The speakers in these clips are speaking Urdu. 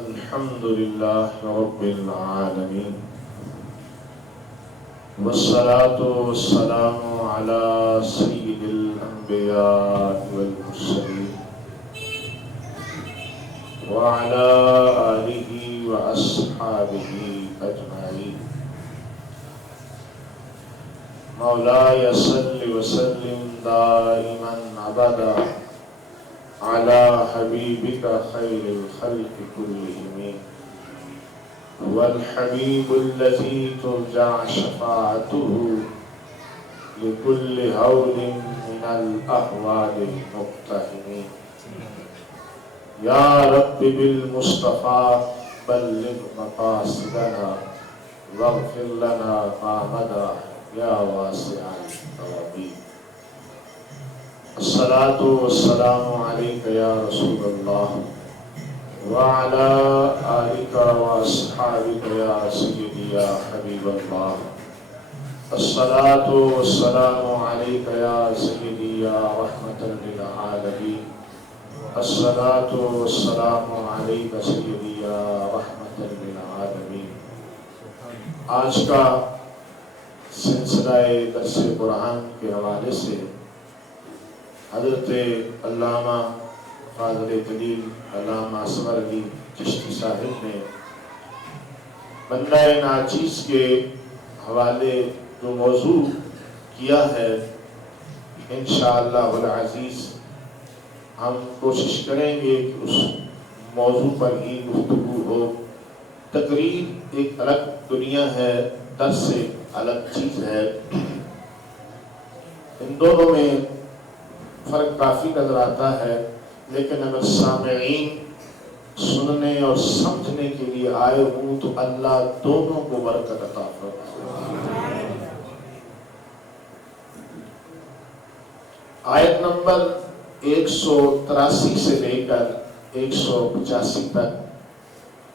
الحمد لله رب العالمين والصلاة والسلام على سيد الأنبياء والمرسلين وعلى آله وأصحابه أجمعين. مولاي صل وسلم دائما أبدا على حبيبك خير الخلق كلهم والحبيب الذي ترجع شفاعته لكل هول من الأهوال المقتحم. يا رب بالمصطفى بلغ مقاصدنا واغفر لنا ما مضى يا واسع التوابين. الصلاة والسلام عليك يا رسول الله وعلى آلك وأصحابك يا سيدي يا حبيب الله. الصلاة والسلام عليك يا سيدي يا رحمة للعالمين. الصلاة والسلام عليك سيدي يا رحمة للعالمين. آج کا سلسلہ درس قرآن کے حوالے سے حضرت علامہ فاضل جلیل علامہ اصغر علی چشتی صاحب نے بندہ ناچیز کے حوالے جو موضوع کیا ہے، انشاءاللہ العزیز ہم کوشش کریں گے کہ اس موضوع پر ہی گفتگو ہو. تقریر ایک الگ دنیا ہے، درس سے الگ چیز ہے. ان دونوں میں فرق کافی نظر آتا ہے، لیکن اگر سامعین سننے اور سمجھنے کے لیے آئے ہوں تو اللہ دونوں کو برکت عطا فرمائے. آیت نمبر 183 سے لے کر 185 تک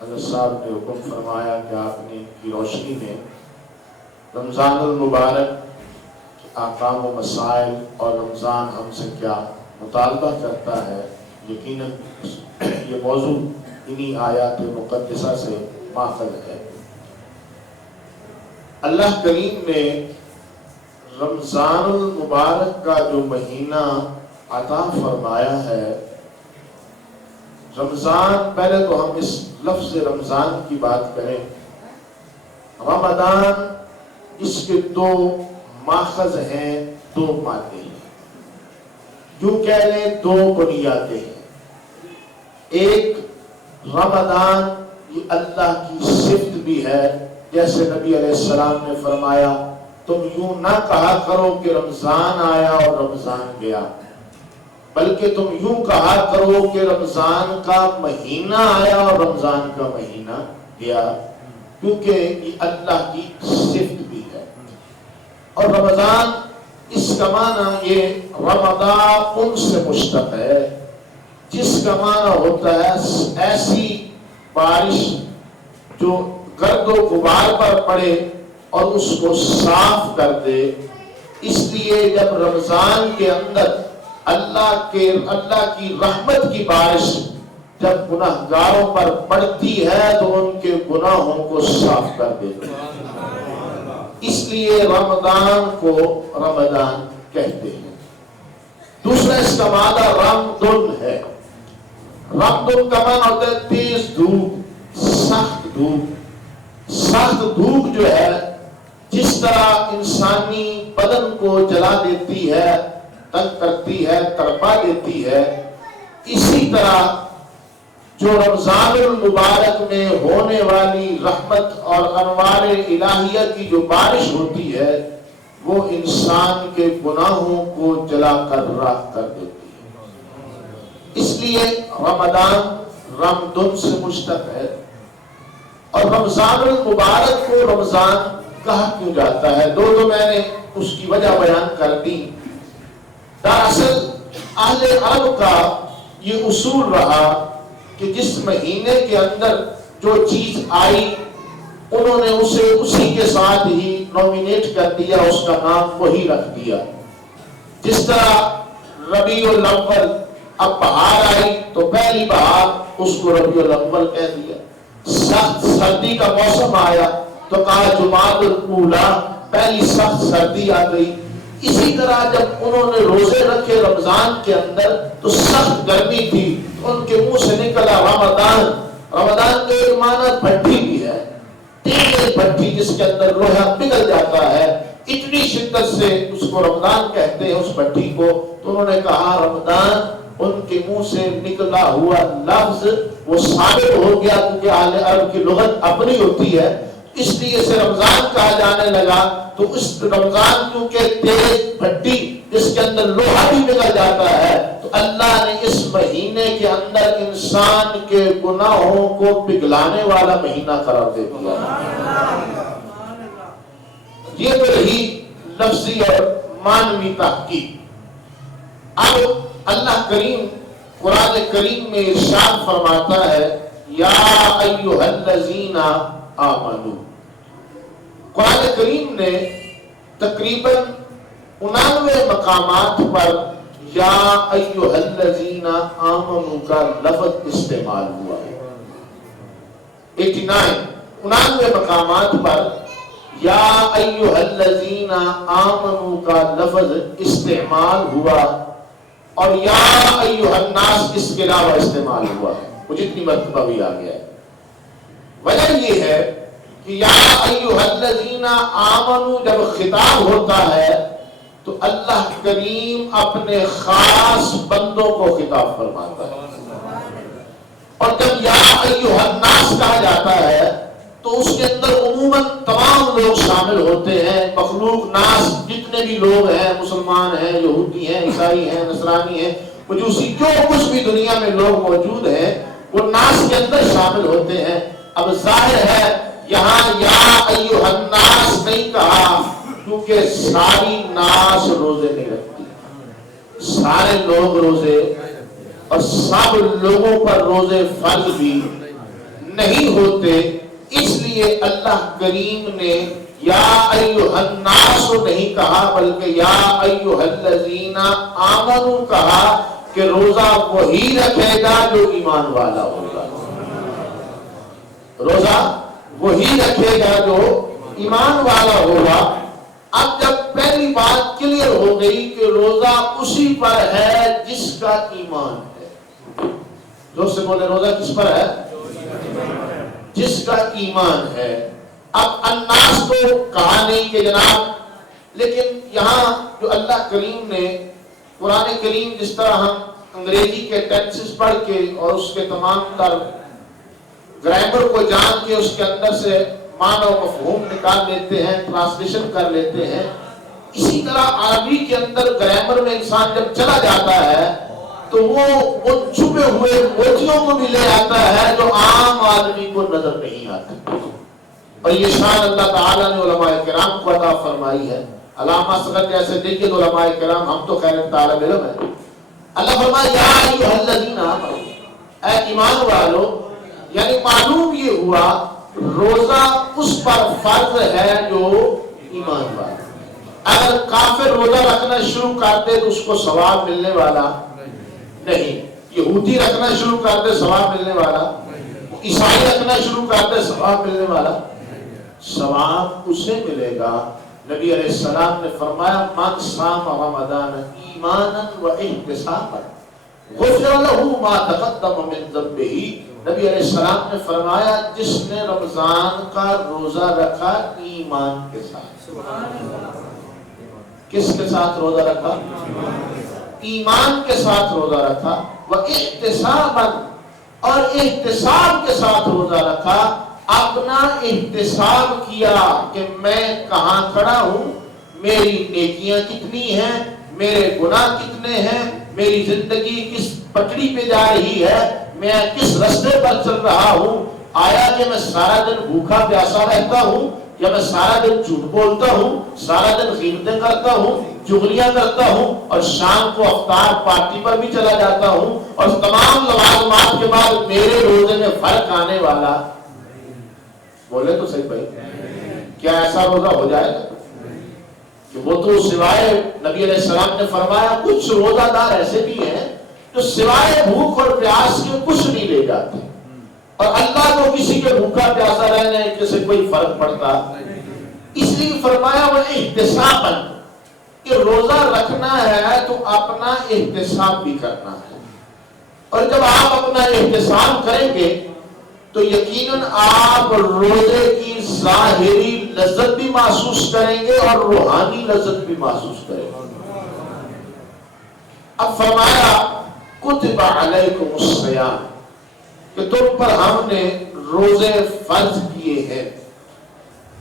حضرت صاحب نے حکم فرمایا کہ آپ نے ان کی روشنی میں رمضان المبارک احکام و مسائل اور رمضان ہم سے کیا مطالبہ کرتا ہے. یقیناً یہ موضوع انہی آیات مقدسہ سے ماخذ ہے. اللہ کریم نے رمضان المبارک کا جو مہینہ عطا فرمایا ہے، رمضان، پہلے تو ہم اس لفظ رمضان کی بات کریں. رمضان اس کے دو ماخذ ہیں، دو مادے ہیں، جو کہہ لیں دو بنیادیں ہیں. ایک رمضان یہ اللہ کی صفت بھی ہے، جیسے نبی علیہ السلام نے فرمایا تم یوں نہ کہا کرو کہ رمضان آیا اور رمضان گیا، بلکہ تم یوں کہا کرو کہ رمضان کا مہینہ آیا اور رمضان کا مہینہ گیا، کیونکہ یہ اللہ کی صفت بھی ہے. اور رمضان اس کا معنی یہ رمضان سے مشتق ہے، جس کا معنی ہوتا ہے ایسی بارش جو گرد و غبار پر پڑے اور اس کو صاف کر دے. اس لیے جب رمضان کے اندر اللہ کی رحمت کی بارش جب گناہگاروں پر پڑتی ہے تو ان کے گناہوں کو صاف کر دیتی ہے. اس لیے رمضان کو رمضان کہتے ہیں. دوسرا اس کا معنی رمضان ہے. رمضان کا معنی ہوتا ہے تیز دھوپ، سخت دھوپ. سخت دھوپ جو ہے جس طرح انسانی بدن کو جلا دیتی ہے، تنگ کرتی ہے، تڑپا دیتی ہے، اسی طرح جو رمضان المبارک میں ہونے والی رحمت اور انوار الہیہ کی جو بارش ہوتی ہے وہ انسان کے گناہوں کو جلا کر راکھ کر دیتی ہے. اس لیے رمضان رمضان سے مشتق ہے. اور رمضان المبارک کو رمضان کہا کیوں جاتا ہے؟ دو تو میں نے اس کی وجہ بیان کر دی. دراصل اہل عرب کا یہ اصول رہا کہ جس مہینے کے اندر جو چیز آئی انہوں نے اسے اسی کے ساتھ ہی نومینیٹ کر دیا، اس کا نام وہی رکھ دیا. جس طرح ربیع الاول اب بہار آئی تو پہلی بہار اس کو ربیع الاول کہہ دیا. سخت سردی کا موسم آیا تو کہا جمادی الاولیٰ، پہلی سخت سردی آ گئی. اسی طرح جب انہوں نے روزے رکھے رمضان کے اندر تو سخت گرمی تھی، ان کے منہ سے نکلا رمضان. رمضان کے ایک معنی بھٹی بھی ہے، تیز بھٹی جس کے اندر لوہا پگھل جاتا ہے، اتنی شدت سے اس کو رمضان کہتے ہیں اس بھٹی کو. تو انہوں نے کہا رمضان. ان کے منہ سے نکلا ہوا لفظ وہ ثابت ہو گیا، کیونکہ اہل عرب کی لغت اپنی ہوتی ہے، اس لیے اسے رمضان کہا جانے لگا. تو اس رمضان کیونکہ تیز بھٹی جس کے اندر لوہا بھی پگھل جاتا ہے، تو اللہ نے اس مہینے کے اندر انسان کے گناہوں کو پگھلانے والا مہینہ قرار دے دیا. یہ تو رہی لفظی اور معنوی تحقیق. اب اللہ کریم قرآن کریم میں ارشاد فرماتا ہے یا ایھا الذین آمنو. قرآن کریم نے تقریباً 99 مقامات پر یا ایھا الذین آمنو کا لفظ استعمال ہوا ہے. 99 مقامات پر یا ایھا الذین آمنو کا لفظ استعمال ہوا اور یا ایھا الناس اس کے علاوہ استعمال ہوا ہے. وہ جتنی مرتبہ بھی آ گیا ہے. وجہ یہ ہے کہ یا ایھا الذین آمنو جب خطاب ہوتا ہے تو اللہ کریم اپنے خاص بندوں کو خطاب فرماتا ہے، اور جب یا ایھا الناس کہا جاتا ہے تو اس کے اندر عموماً تمام لوگ شامل ہوتے ہیں. مخلوق ناس جتنے بھی لوگ ہیں، مسلمان ہیں، یہودی ہیں، عیسائی ہیں، نصرانی ہیں، مجوسی، جو کچھ بھی دنیا میں لوگ موجود ہیں وہ ناس کے اندر شامل ہوتے ہیں. اب ظاہر ہے یہاں یا ایھا الناس نہیں کہا کیونکہ ساری ناس روزے نہیں رکھتی، سارے لوگ روزے اور سب لوگوں پر روزے فرض بھی نہیں ہوتے. اس لیے اللہ کریم نے یا ایھا الناس نہیں کہا بلکہ یا ایھا الذین آمنو کہا کہ روزہ وہی رکھے گا جو ایمان والا ہوگا. روزہ وہی رکھے گا جو ایمان والا ہوگا. اب جب پہلی بات کلیئر ہو گئی کہ روزہ اسی پر ہے جس کا ایمان ہے. جو سے بولے روزہ کس پر ہے؟ جس کا ایمان ہے. اب الناس تو کہا نہیں کہ جناب، لیکن یہاں جو اللہ کریم نے قرآن کریم جس طرح ہم انگریزی کے ٹینسز پڑھ کے اور اس کے تمام تر گرامر کو جان کے اس کے اندر سے معنی و مفہوم نکال لیتے ہیں، ٹرانسلیشن کر لیتے ہیں، اسی طرح عربی کے اندر گرامر میں انسان جب چلا جاتا ہے تو وہ چھپے ہوئے موتیوں کو بھی لے آتا ہے جو عام آدمی کو نظر نہیں آتا. اور یہ شان اللہ تعالیٰ نے علماء کرام کو عطا فرمائی ہے. علامہ اصغر جیسے دیکھیے تو علماء کرام، ہم تو خیر طالب علم ہے. اللہ فرمایا یا ایھا الذین آمنو، اے ایمان والو. یعنی معلوم یہ ہوا روزہ اس پر فرض ہے جو ایمان والا. اگر کافر روزہ رکھنا شروع کرتے تو اس کو ثواب ملنے والا نہیں، یہودی رکھنا شروع کرتے ثواب ملنے والا، عیسائی رکھنا شروع کرتے ثواب ملنے والا. ثواب اسے ملے گا. نبی علیہ السلام نے فرمایا من صام رمضان ایمانا و احتسابا غفر له ما تقدم من ذنبه. نبی علیہ السلام نے فرمایا جس نے رمضان کا روزہ رکھا ایمان کے ساتھ. کس کے ساتھ روزہ رکھا؟ ایمان کے ساتھ روزہ رکھا. واحتسابا، اور احتساب کے ساتھ روزہ رکھا. اپنا احتساب کیا کہ میں کہاں کھڑا ہوں، میری نیکیاں کتنی ہیں، میرے گناہ کتنے ہیں، میری زندگی کس پٹڑی پہ جا رہی ہے، میں کس رستے پر چل رہا ہوں. آیا کہ میں سارا دن بھوکا پیاسا رہتا ہوں، یا میں سارا دن جھوٹ بولتا ہوں، سارا دن غیبتیں کرتا ہوں، چغلیاں کرتا ہوں، اور شام کو افطار پارٹی پر بھی چلا جاتا ہوں، اور تمام لوازمات کے بعد میرے روزے میں فرق آنے والا. بولے تو صحیح بھائی، کیا ایسا روزہ ہو جائے گا؟ کہ وہ تو سوائے نبی علیہ السلام نے فرمایا کچھ روزہ دار ایسے بھی ہیں جو سوائے بھوک اور پیاس کے کچھ نہیں لے جاتے، اور اللہ کو کسی کے بھوکا پیاسا رہنے سے کوئی فرق پڑتا، اس لیے فرمایا وہ احتساباً کہ روزہ رکھنا ہے تو اپنا احتساب بھی کرنا ہے، اور جب آپ اپنا احتساب کریں گے تو یقیناً آپ روزے کی ظاہری لذت بھی محسوس کریں گے اور روحانی لذت بھی محسوس کریں گے۔ اب فرمایا کتب علیکم الصیام کہ تم پر ہم نے روزے فرض کیے ہیں۔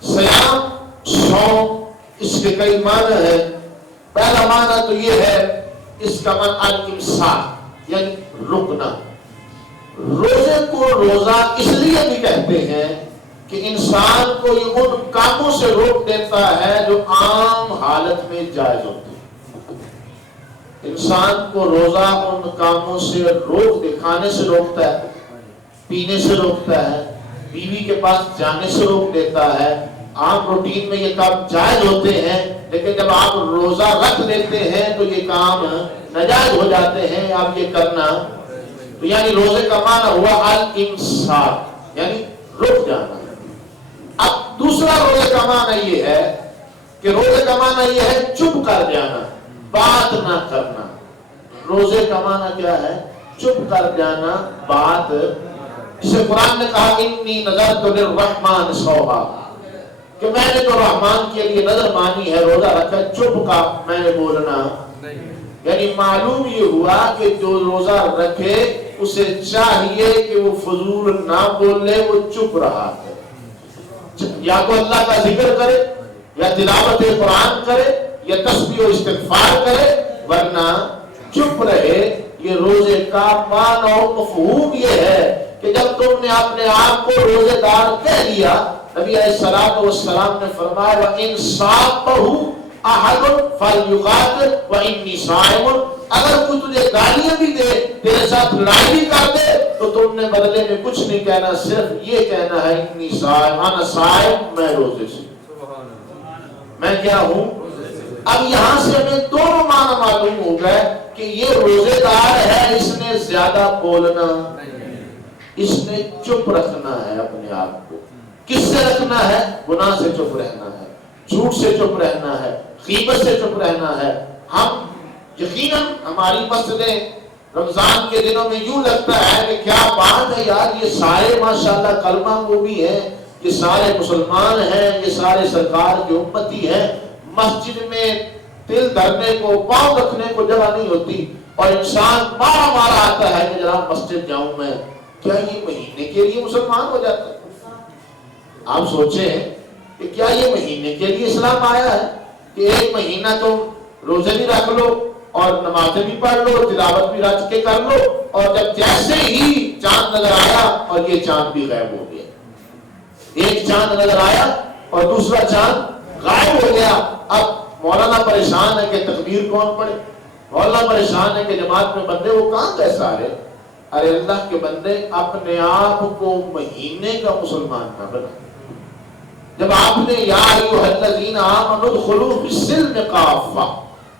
صیام صوم، اس کے کئی معنی ہیں۔ پہلا معنی تو یہ ہے، اس کا معنی الامساک یعنی رکنا۔ روزے کو روزہ اس لیے بھی کہتے ہیں کہ انسان کو یہ ان کاموں سے روک دیتا ہے جو عام حالت میں جائز ہوتے ہیں۔ انسان کو روزہ ان کاموں سے روک دے، کھانے سے روکتا ہے، پینے سے روکتا ہے، بیوی کے پاس جانے سے روک دیتا ہے۔ عام روٹین میں یہ کام جائز ہوتے ہیں، لیکن جب آپ روزہ رکھ لیتے ہیں تو یہ کام ناجائز ہو جاتے ہیں، آپ یہ کرنا۔ تو یعنی روزے کا معنی ہوا الامساک یعنی رک جانا۔ اب دوسرا روزے کا معنی یہ ہے کہ روزے کا معنی یہ ہے چپ کر جانا، بات نہ کرنا۔ روزے کا معنی کیا ہے؟ چپ کر جانا، بات۔ جسے قرآن نے کہا انی نذرت للرحمن صوما، کہ میں نے تو رحمان کے لیے نظر مانی ہے، روزہ رکھا، چپ کا میں نے بولنا۔ یعنی معلوم یہ ہوا کہ جو روزہ رکھے اسے چاہیے کہ وہ فضول نہ بولے، وہ چپ رہا ہے، یا تو اللہ کا ذکر کرے، یا تلاوت قرآن کرے، یا تسبیح و استغفار کرے، ورنہ چپ رہے۔ یہ روزے کا معنی اور مفہوم یہ ہے کہ جب تم نے اپنے آپ کو روزے دار کہہ لیا، نبی علیہ الصلوۃ والسلام نے فرمایا وَإِن صَابَهُ أَحَدٌ فَلْيُقَاتِلْ وَإِنِّي صَائِمٌ، اگر کوئی تجھے گالیاں بھی دے، تیرے ساتھ لڑائی بھی کر دے، تو تم نے بدلے میں کچھ نہیں کہنا، صرف یہ کہنا ہے انی صائم، انا صائم، میں روزے سے، میں کیا ہوں۔ اب یہاں سے ہمیں دونوں معنی معلوم ہو گئے کہ یہ روزے دار ہے، اس نے زیادہ بولنا، اس نے چپ رکھنا ہے اپنے آپ کو۔ کس سے رکھنا ہے؟ گناہ سے چپ رہنا ہے، جھوٹ سے چپ رہنا ہے، غیبت سے چپ رہنا ہے۔ ہم یقیناً ہماری مسجدیں رمضان کے دنوں میں یوں لگتا ہے کہ کیا بات ہے یار، یہ سارے ماشاءاللہ کلمہ گو بھی ہیں، یہ سارے مسلمان ہیں، یہ سارے سرکار کے امتی ہیں۔ مسجد میں دل دھرنے کو، پاؤں رکھنے کو جگہ نہیں ہوتی، اور انسان مارا مارا آتا ہے کہ جناب مسجد جاؤں میں۔ کیا یہ مہینے کے لیے مسلمان ہو جاتا ہے؟ آپ سوچیں کہ کیا یہ مہینے کے لیے اسلام آیا ہے کہ ایک مہینہ تم روزے بھی رکھ لو اور نمازیں بھی پڑھ لو، تلاوت بھی رکھ کے کر لو، اور جب جیسے ہی چاند نظر آیا اور یہ چاند بھی غائب ہو گیا، ایک چاند نظر آیا اور دوسرا چاند غائب ہو گیا۔ اب مولانا پریشان ہے کہ تکبیر کون پڑھے، مولانا پریشان ہے کہ جماعت میں بندے وہ کہاں گئے سارے۔ ارے اللہ کے بندے، اپنے آپ کو مہینے کا مسلمان نہ بنا۔ جب آپ نے یا ایھا الذین آمنوا ادخلوا فی السلم کافہ،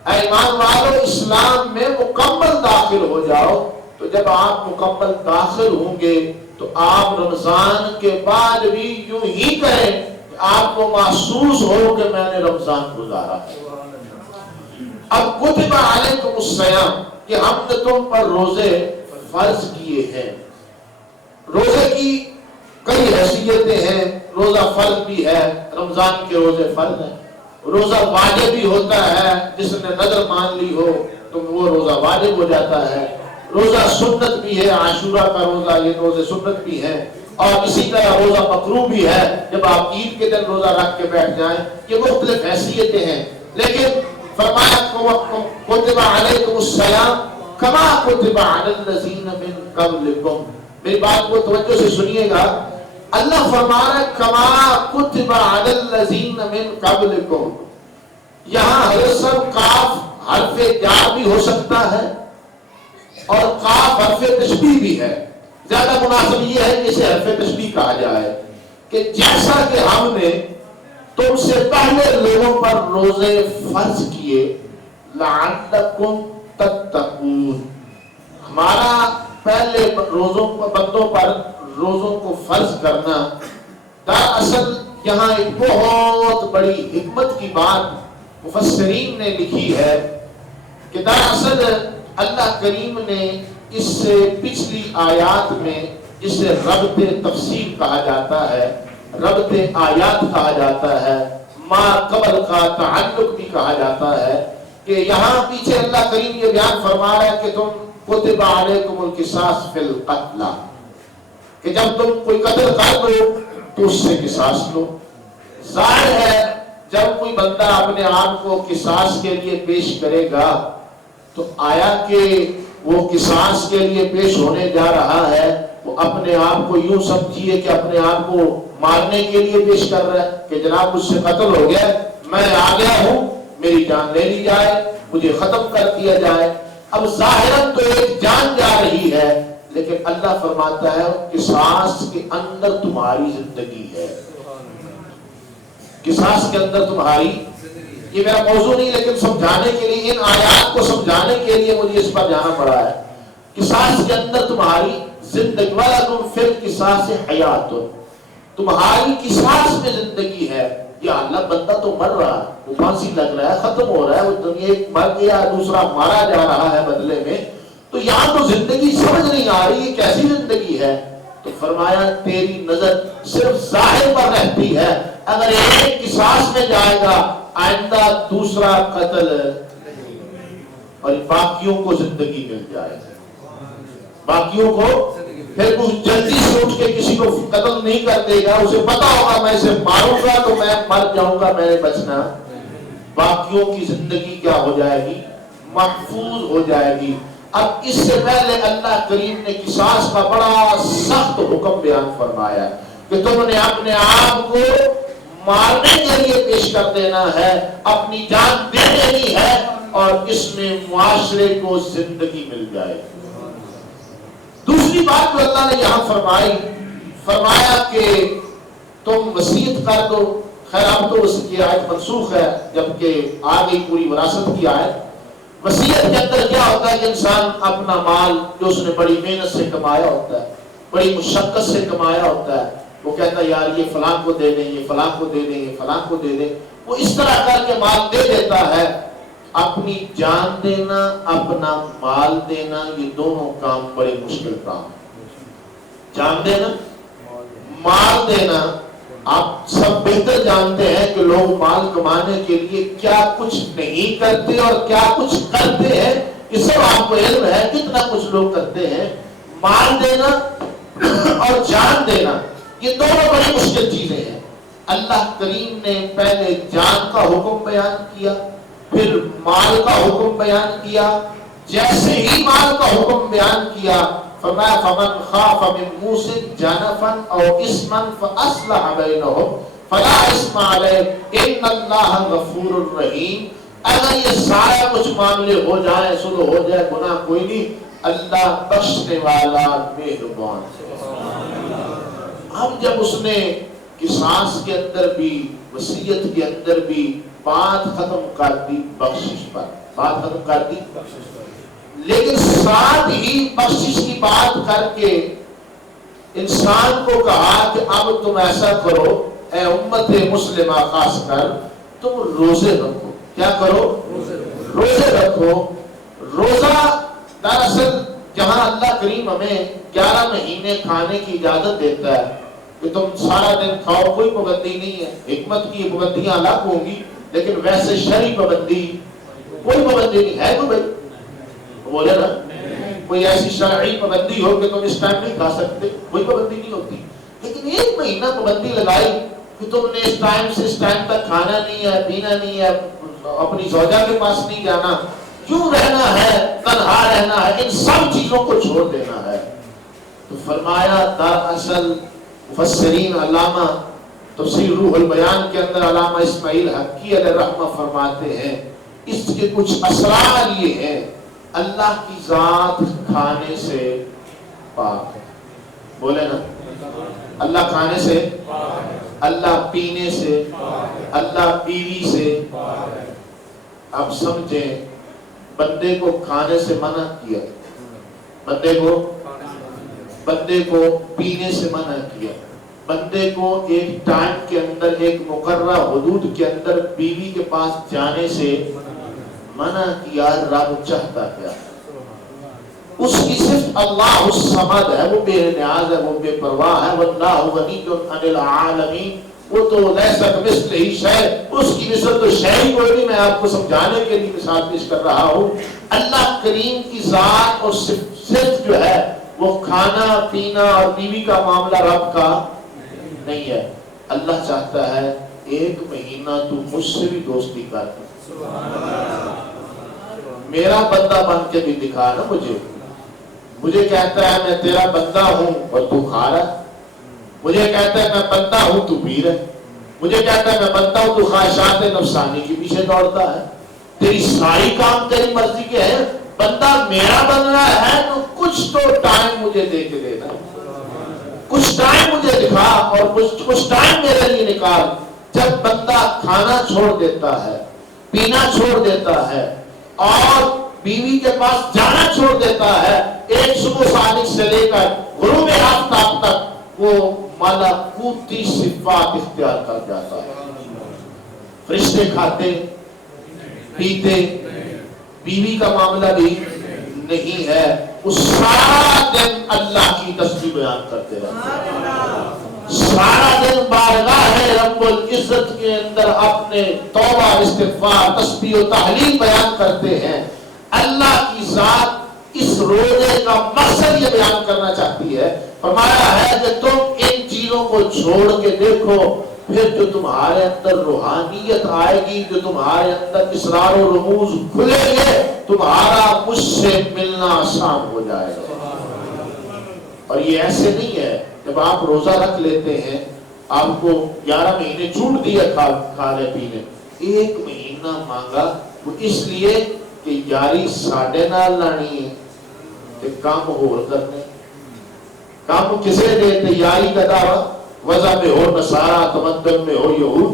اے ایمان والو اسلام میں مکمل داخل ہو جاؤ، تو جب آپ مکمل داخل ہوں گے تو آپ رمضان کے بعد بھی یوں ہی کریں کہ آپ کو محسوس ہو کہ میں نے رمضان گزارا ہے۔ اب کتب علیکم الصیام کہ ہم نے تم پر روزے فرض کیے ہیں۔ روزے کی کئی حیثیتیں ہیں، روزہ فرض بھی ہے، رمضان کے روزے فرض ہیں۔ روزہ واجب بھی ہوتا ہے، جس نے نظر مان لی ہو تو وہ روزہ واجب ہو جاتا ہے۔ روزہ سنت بھی ہے، عاشورہ کا روزہ، یہ روزے سنت بھی ہیں، اور اسی طرح روزہ مکروہ بھی ہے، جب آپ عید کے دن روزہ رکھ کے بیٹھ جائیں۔ یہ مختلف حیثیتیں ہیں، لیکن فرمایا کتب علیکم الصیام کما کتب علی الذین من قبلکم۔ میری بات کو توجہ سے سنیے گا، اللہ فرما رہا ہے کما کتب علی الذین من قبلکم۔ یہاں حرص کاف حرف جار بھی ہو سکتا ہے اور کاف حرف تشبیہ بھی ہے۔ زیادہ مناسب یہ ہے کہ اسے حرف تشبیہ کہا جائے کہ جیسا کہ ہم نے تم سے پہلے لوگوں پر روزے فرض کیے، لعلکم تتقون، ہمارا پہلے روزوں کو بندوں پر روزوں کو فرض کرنا دراصل یہاں ایک بہت بڑی حکمت کی بات مفسرین نے لکھی ہے کہ دراصل اللہ کریم نے اس سے پچھلی آیات میں جسے ربط تفسیر کہا جاتا ہے، ربط آیات کہا جاتا ہے، ما قبل کا تعلق بھی کہا جاتا ہے، کہ یہاں پیچھے اللہ کریم یہ بیان فرما رہا ہے کہ تم کتب علیکم القصاص فی القتل، کہ جب تم کوئی قتل کر دو تو اس سے قصاص لو۔ ظاہر ہے جب کوئی بندہ اپنے آپ کو قصاص کے لیے پیش کرے گا تو آیا کہ وہ قصاص کے لیے پیش ہونے جا رہا ہے، وہ اپنے آپ کو یوں سمجھیے کہ اپنے آپ کو مارنے کے لیے پیش کر رہا ہے کہ جناب مجھ سے قتل ہو گیا، میں آ گیا ہوں، میری جان لے لی جائے، مجھے ختم کر دیا جائے۔ اب ظاہراً تو ایک جان جا رہی ہے، لیکن اللہ فرماتا ہے قصاص کے اندر تمہاری زندگی ہے، قصاص کے اندر تمہاری، یہ میرا موضوع نہیں لیکن سمجھانے کے لیے، ان آیات کو سمجھانے کے لیے مجھے اس پر جانا پڑا ہے۔ قصاص کے اندر تمہاری زندگی، وَلَكُمْ فِي الْقِصَاصِ حَيَاتٌ، تمہاری قصاص میں زندگی ہے۔ یا اللہ بندہ تو مر رہا ہے، وہ پھانسی لگ رہا ہے، ختم ہو رہا ہے، وہ دنیا ایک مر گیا دوسرا مارا جا رہا ہے بدلے میں، تو یہاں تو زندگی سمجھ نہیں آ رہی، یہ کیسی زندگی ہے؟ تو فرمایا تیری نظر صرف ظاہر پر رہتی ہے، اگر ایک قصاص میں جائے گا آئندہ دوسرا قتل اور باقیوں کو زندگی مل جائے گا، باقیوں کو پھر وہ جلدی سے اٹھ کے کسی کو قتل نہیں کر دے گا، اسے پتا ہوگا میں اسے ماروں گا تو میں مر جاؤں گا، میں نے بچنا، باقیوں کی زندگی کیا ہو جائے گی؟ محفوظ ہو جائے گی۔ اب اس سے پہلے اللہ کریم نے قصاص کا بڑا سخت حکم بیان فرمایا کہ تم نے اپنے آپ کو مارنے کے لیے پیش کر دینا ہے، اپنی جان دے دینی ہے، اور اس میں معاشرے کو زندگی مل جائے گی۔ دوسری بات جو اللہ نے یہاں فرمایا کہ تم وصیت کر دو، خیر اب تو اس کی آیت منسوخ ہے جبکہ آ گئی پوری وراثت کی آیت۔ وصیت کے اندر کیا ہوتا ہے کہ انسان اپنا مال جو اس نے بڑی محنت سے کمایا ہوتا ہے، بڑی مشقت سے کمایا ہوتا ہے، وہ کہتا ہے یار یہ فلاں کو دے دیں، یہ فلاں کو دے دیں، یہ فلاں کو دے دیں، وہ اس طرح کر کے مال دے دیتا ہے۔ اپنی جان دینا، اپنا مال دینا، یہ دونوں کام بڑے مشکل کام ہیں۔ جان دینا، مال دینا، آپ سب بہتر جانتے ہیں کہ لوگ مال کمانے کے لیے کیا کچھ نہیں کرتے اور کیا کچھ کرتے ہیں، یہ سب آپ کو علم ہے، کتنا کچھ لوگ کرتے ہیں۔ مال دینا اور جان دینا یہ دونوں بڑی مشکل چیزیں ہیں۔ اللہ کریم نے پہلے جان کا حکم بیان کیا، پھر مال کا حکم بیان کیا۔ جیسے ہی مال کا حکم بیان کیا فرمایا فَمَنْ خَافَ مِنْ مُوصٍ جَنَفًا أَوْ إِثْمًا فَأَصْلَحَ بَيْنَهُمْ فَلَا إِثْمَ عَلَيْهِ إِنَّ اللَّهَ غَفُورٌ رَحِيمٌ۔ اگر یہ سارا کچھ معاملے ہو جائیں، صلح ہو جائے، گناہ کوئی نہیں، اللہ بخشنے والا مہربان ہے۔ اب جب اس نے قصاص کے اندر بھی، وصیت کے اندر بھی بات ختم کر دی بخشش پر، بات ختم کر دی بخشش پر، لیکن ساتھ ہی بخشش کی بات کر کے انسان کو کہا کہ اب تم ایسا کرو اے امت مسلمہ، خاص کر تم روزے رکھو۔ کیا کرو؟ روزے رکھو۔ روزہ دراصل جہاں اللہ کریم ہمیں 11 مہینے کھانے کی اجازت دیتا ہے کہ تم سارا دن کھاؤ، کوئی پابندی نہیں ہے، حکمت کی پابندیاں الگ ہوں گی لیکن ویسے شرعی پابندی کوئی پابندی نہیں ہے۔ کوئی بولے نا، کوئی ایسی شرعی پابندی ہو کہ تم اس ٹائم نہیں کھا سکتے، کوئی پابندی نہیں ہوتی، لیکن 1 مہینہ پابندی لگائی کہ تم نے اس ٹائم سے اس ٹائم تک کھانا نہیں ہے، پینا نہیں ہے، اپنی زوجہ کے پاس نہیں جانا، کیوں رہنا ہے، تنہا رہنا ہے، ان سب چیزوں کو چھوڑ دینا ہے۔ تو فرمایا دراصل مفسرین علامہ تفسیر روح البیان کے اندر علامہ اسماعیل حقی علیہ رحمہ فرماتے ہیں اس کے کچھ اسرار یہ ہیں، اللہ کی ذات کھانے سے پاک ہے۔ بولے نا، اللہ کھانے سے، اللہ پینے سے، اللہ بیوی سے۔ اب سمجھیں، بندے کو کھانے سے منع کیا، بندے کو پینے سے منع کیا، بندے کو ایک ٹائم کے اندر، ایک مقررہ حدود کے اندر بیوی کے پاس جانے سے منع کیا۔ رب چاہتا کیا؟ اس کی صرف اللہ الصمد ہے، وہ بے نیاز ہے، وہ بے پرواہ ہے، واللہ غنی عن العالمین، وہ تو لیس کمثلہ شیء، اس کی مثل تو شے ہی کوئی نہیں۔ میں آپ کو سمجھانے کے لیے مثال پیش کر رہا ہوں۔ اللہ کریم کی ذات اور صفت جو ہے وہ کھانا پینا اور بیوی کا معاملہ رب کا نہیں ہے۔ اللہ چاہتا ہے ایک مہینہ تو مجھ سے بھی دوستی کر، میرا بندہ بن کے بھی دکھا نا مجھے کہتا ہے میں تیرا بندہ ہوں اور تو کھا رہا ہے، مجھے کہتا ہے میں بندہ ہوں تو پی رہا ہے، مجھے کہتا ہے میں بندہ ہوں تو خواہشات نفسانی کے پیچھے دوڑتا ہے۔ تیری ساری کام تیری مرضی کے ہیں، بندہ میرا بننا ہے تو کچھ تو ٹائم مجھے دے کے دینا، کچھ ٹائم مجھے دکھا اور کچھ ٹائم میرے لیے نکال۔ جب بندہ کھانا چھوڑ دیتا ہے، پینا چھوڑ دیتا ہے اور بیوی کے پاس جانا چھوڑ دیتا ہے، ایک صبح صادق سے لے کر غروب آفتاب تک وہ ملکوتی صفات اختیار کر جاتا ہے۔ فرشتے کھاتے پیتے، بیوی کا معاملہ بھی نہیں ہے، اس سارا دن اللہ کی تسبیح بیان کرتے رہتے ہیں، سارا دن بارگاہ رب العزت کے اندر اپنے توبہ استغفار تسبیح و تحلیل بیان کرتے ہیں۔ اللہ کی ذات اس روزے کا مقصد یہ بیان کرنا چاہتی ہے، فرمایا ہے کہ تم ان چیزوں کو چھوڑ کے دیکھو، پھر جو تمہارے اندر روحانیت آئے گی، جو تمہارے اندر اسرار و رموز کھلے گے، تمہارا مجھ سے ملنا آسان ہو جائے گا۔ اور یہ ایسے نہیں ہے جب آپ روزہ رکھ لیتے ہیں، آپ کو 11 مہینے چھوٹ دیا کھانے پینے، ایک مہینہ مانگا، وہ اس لیے کہ یاری ساڑھے نال لانی ہے کہ کام ہو کرنے، کام کسے دیتے؟ یاری کا دعویٰ وضع میں ہو نصارہ، تمدن میں ہو یہود،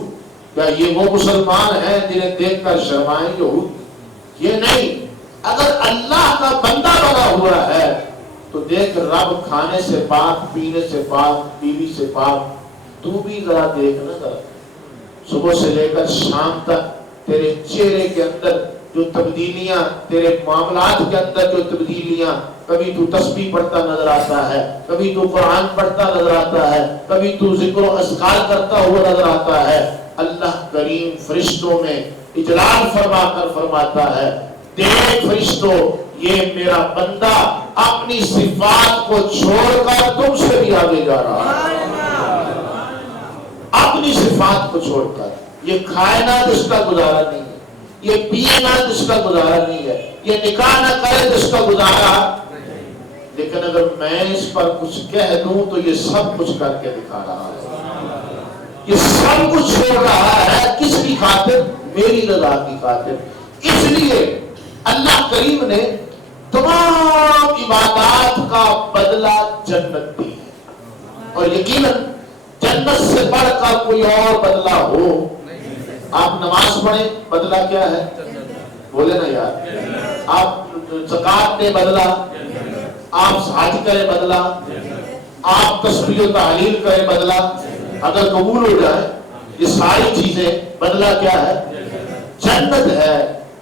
کیا یہ وہ مسلمان ہیں جنہیں دیکھ کر شرمائیں یہود؟ یہ نہیں۔ اگر اللہ کا بندہ بنا ہوا ہے تو دیکھ رب کھانے سے پاک، پینے سے پاک، بیوی سے پاک، تو بھی ذرا دیکھنا، ذرا صبح سے لے کر شام تک تیرے چہرے کے اندر جو تبدیلیاں، تیرے معاملات کے اندر جو تبدیلیاں، کبھی تو تسبیح پڑھتا نظر آتا ہے، کبھی تو قرآن پڑھتا نظر آتا ہے، کبھی تو ذکر و اذکار کرتا ہوا نظر آتا ہے۔ اللہ کریم فرشتوں میں اجلال فرما کر فرماتا ہے، دیکھ فرشتوں، یہ میرا بندہ اپنی صفات کو چھوڑ کر تم سے بھی آگے جا رہا ہے، اپنی صفات کو چھوڑ کر۔ یہ کھائے نہ تو اس کا گزارا نہیں ہے، یہ پیے نہ تو اس کا گزارا نہیں ہے، یہ نکاح نہ کرے تو اس کا گزارا، لیکن اگر میں اس پر کچھ کہہ دوں تو یہ سب کچھ کر کے دکھا رہا ہے، یہ سب کچھ چھوڑ رہا ہے، کس کی خاطر؟ میری رضا کی خاطر۔ اس لیے اللہ کریم نے تمام عبادات کا بدلہ جنت دی ہے، اور یقیناً جنت سے بڑھ کر کوئی اور بدلہ ہو۔ آپ نماز پڑھیں، بدلہ کیا ہے؟ بولے نا یار۔ آپ زکات دیں، بدلہ۔ آپ حج کریں، بدلہ۔ آپ تسبیح و تحلیل کریں، بدلہ۔ اگر قبول ہو جائے یہ ساری چیزیں، بدلہ کیا ہے؟ جنت ہے۔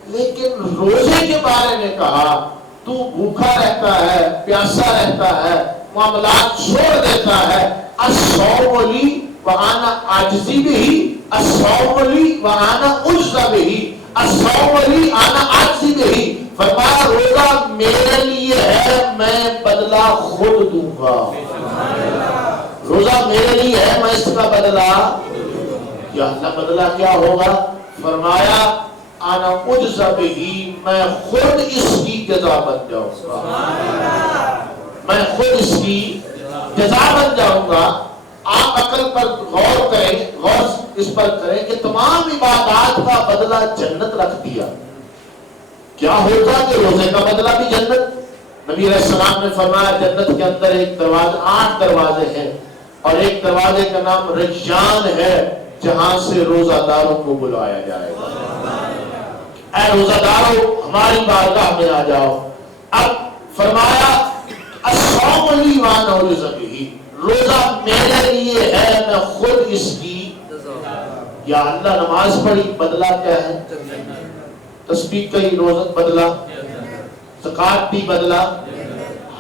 لیکن روزے کے بارے میں کہا تو بھوکا رہتا ہے، پیاسا رہتا ہے، معاملات چھوڑ دیتا ہے، الصوم لی وانا عاجزی بہی، الصوم لی وانا اجزی بہی، الصوم لی انا عاجزی بہی۔ فرمایا روزہ میرے لیے ہے، میں بدلہ خود دوں گا۔ روزہ میرے لیے ہے، میں اس کا بدلہ، یا اللہ بدلہ کیا ہوگا؟ فرمایا انا اجزی بہی، میں خود اس کی جزا بن جاؤں گا، میں خود اس کی جزا بن جاؤں گا۔ آپ عقل پر غور کریں، غور اس پر کریں کہ تمام عبادات کا بدلہ جنت رکھ دیا، کیا ہوگا کہ روزے کا بدلہ بھی جنت؟ نبی علیہ السلام نے فرمایا جنت کے اندر ایک دروازہ، 8 دروازے ہیں، اور ایک دروازے کا نام ریان ہے، جہاں سے روزہ داروں کو بلایا جائے گا، اے روزہ داروں ہماری بارگاہ میں آ جاؤ۔ اب فرمایا صوم لی وانا اجزی بہ، روزہ میرے لیے ہے، میں خود اس کی یا اللہ نماز پڑھی بدلہ کیا ہے؟ تسبیح کہی روزہ بدلہ، زکات بھی بدلہ،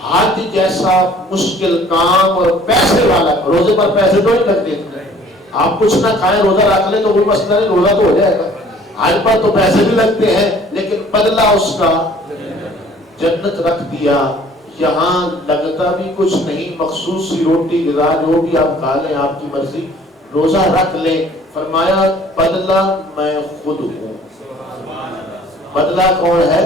حج جیسا مشکل کام اور پیسے والا، روزے پر پیسے تو نہیں لگتے، آپ کچھ نہ کھائیں روزہ رکھ لیں تو کوئی مسئلہ نہیں، روزہ تو ہو جائے گا۔ حج پر تو پیسے بھی لگتے ہیں لیکن بدلہ اس کا جنت رکھ دیا۔ یہاں لگتا بھی کچھ نہیں، مخصوص سی روٹی غذا جو بھی آپ کھا لیں آپ کی مرضی، روزہ رکھ لیں، فرمایا بدلہ میں خود ہوں۔ بدلہ کون ہے؟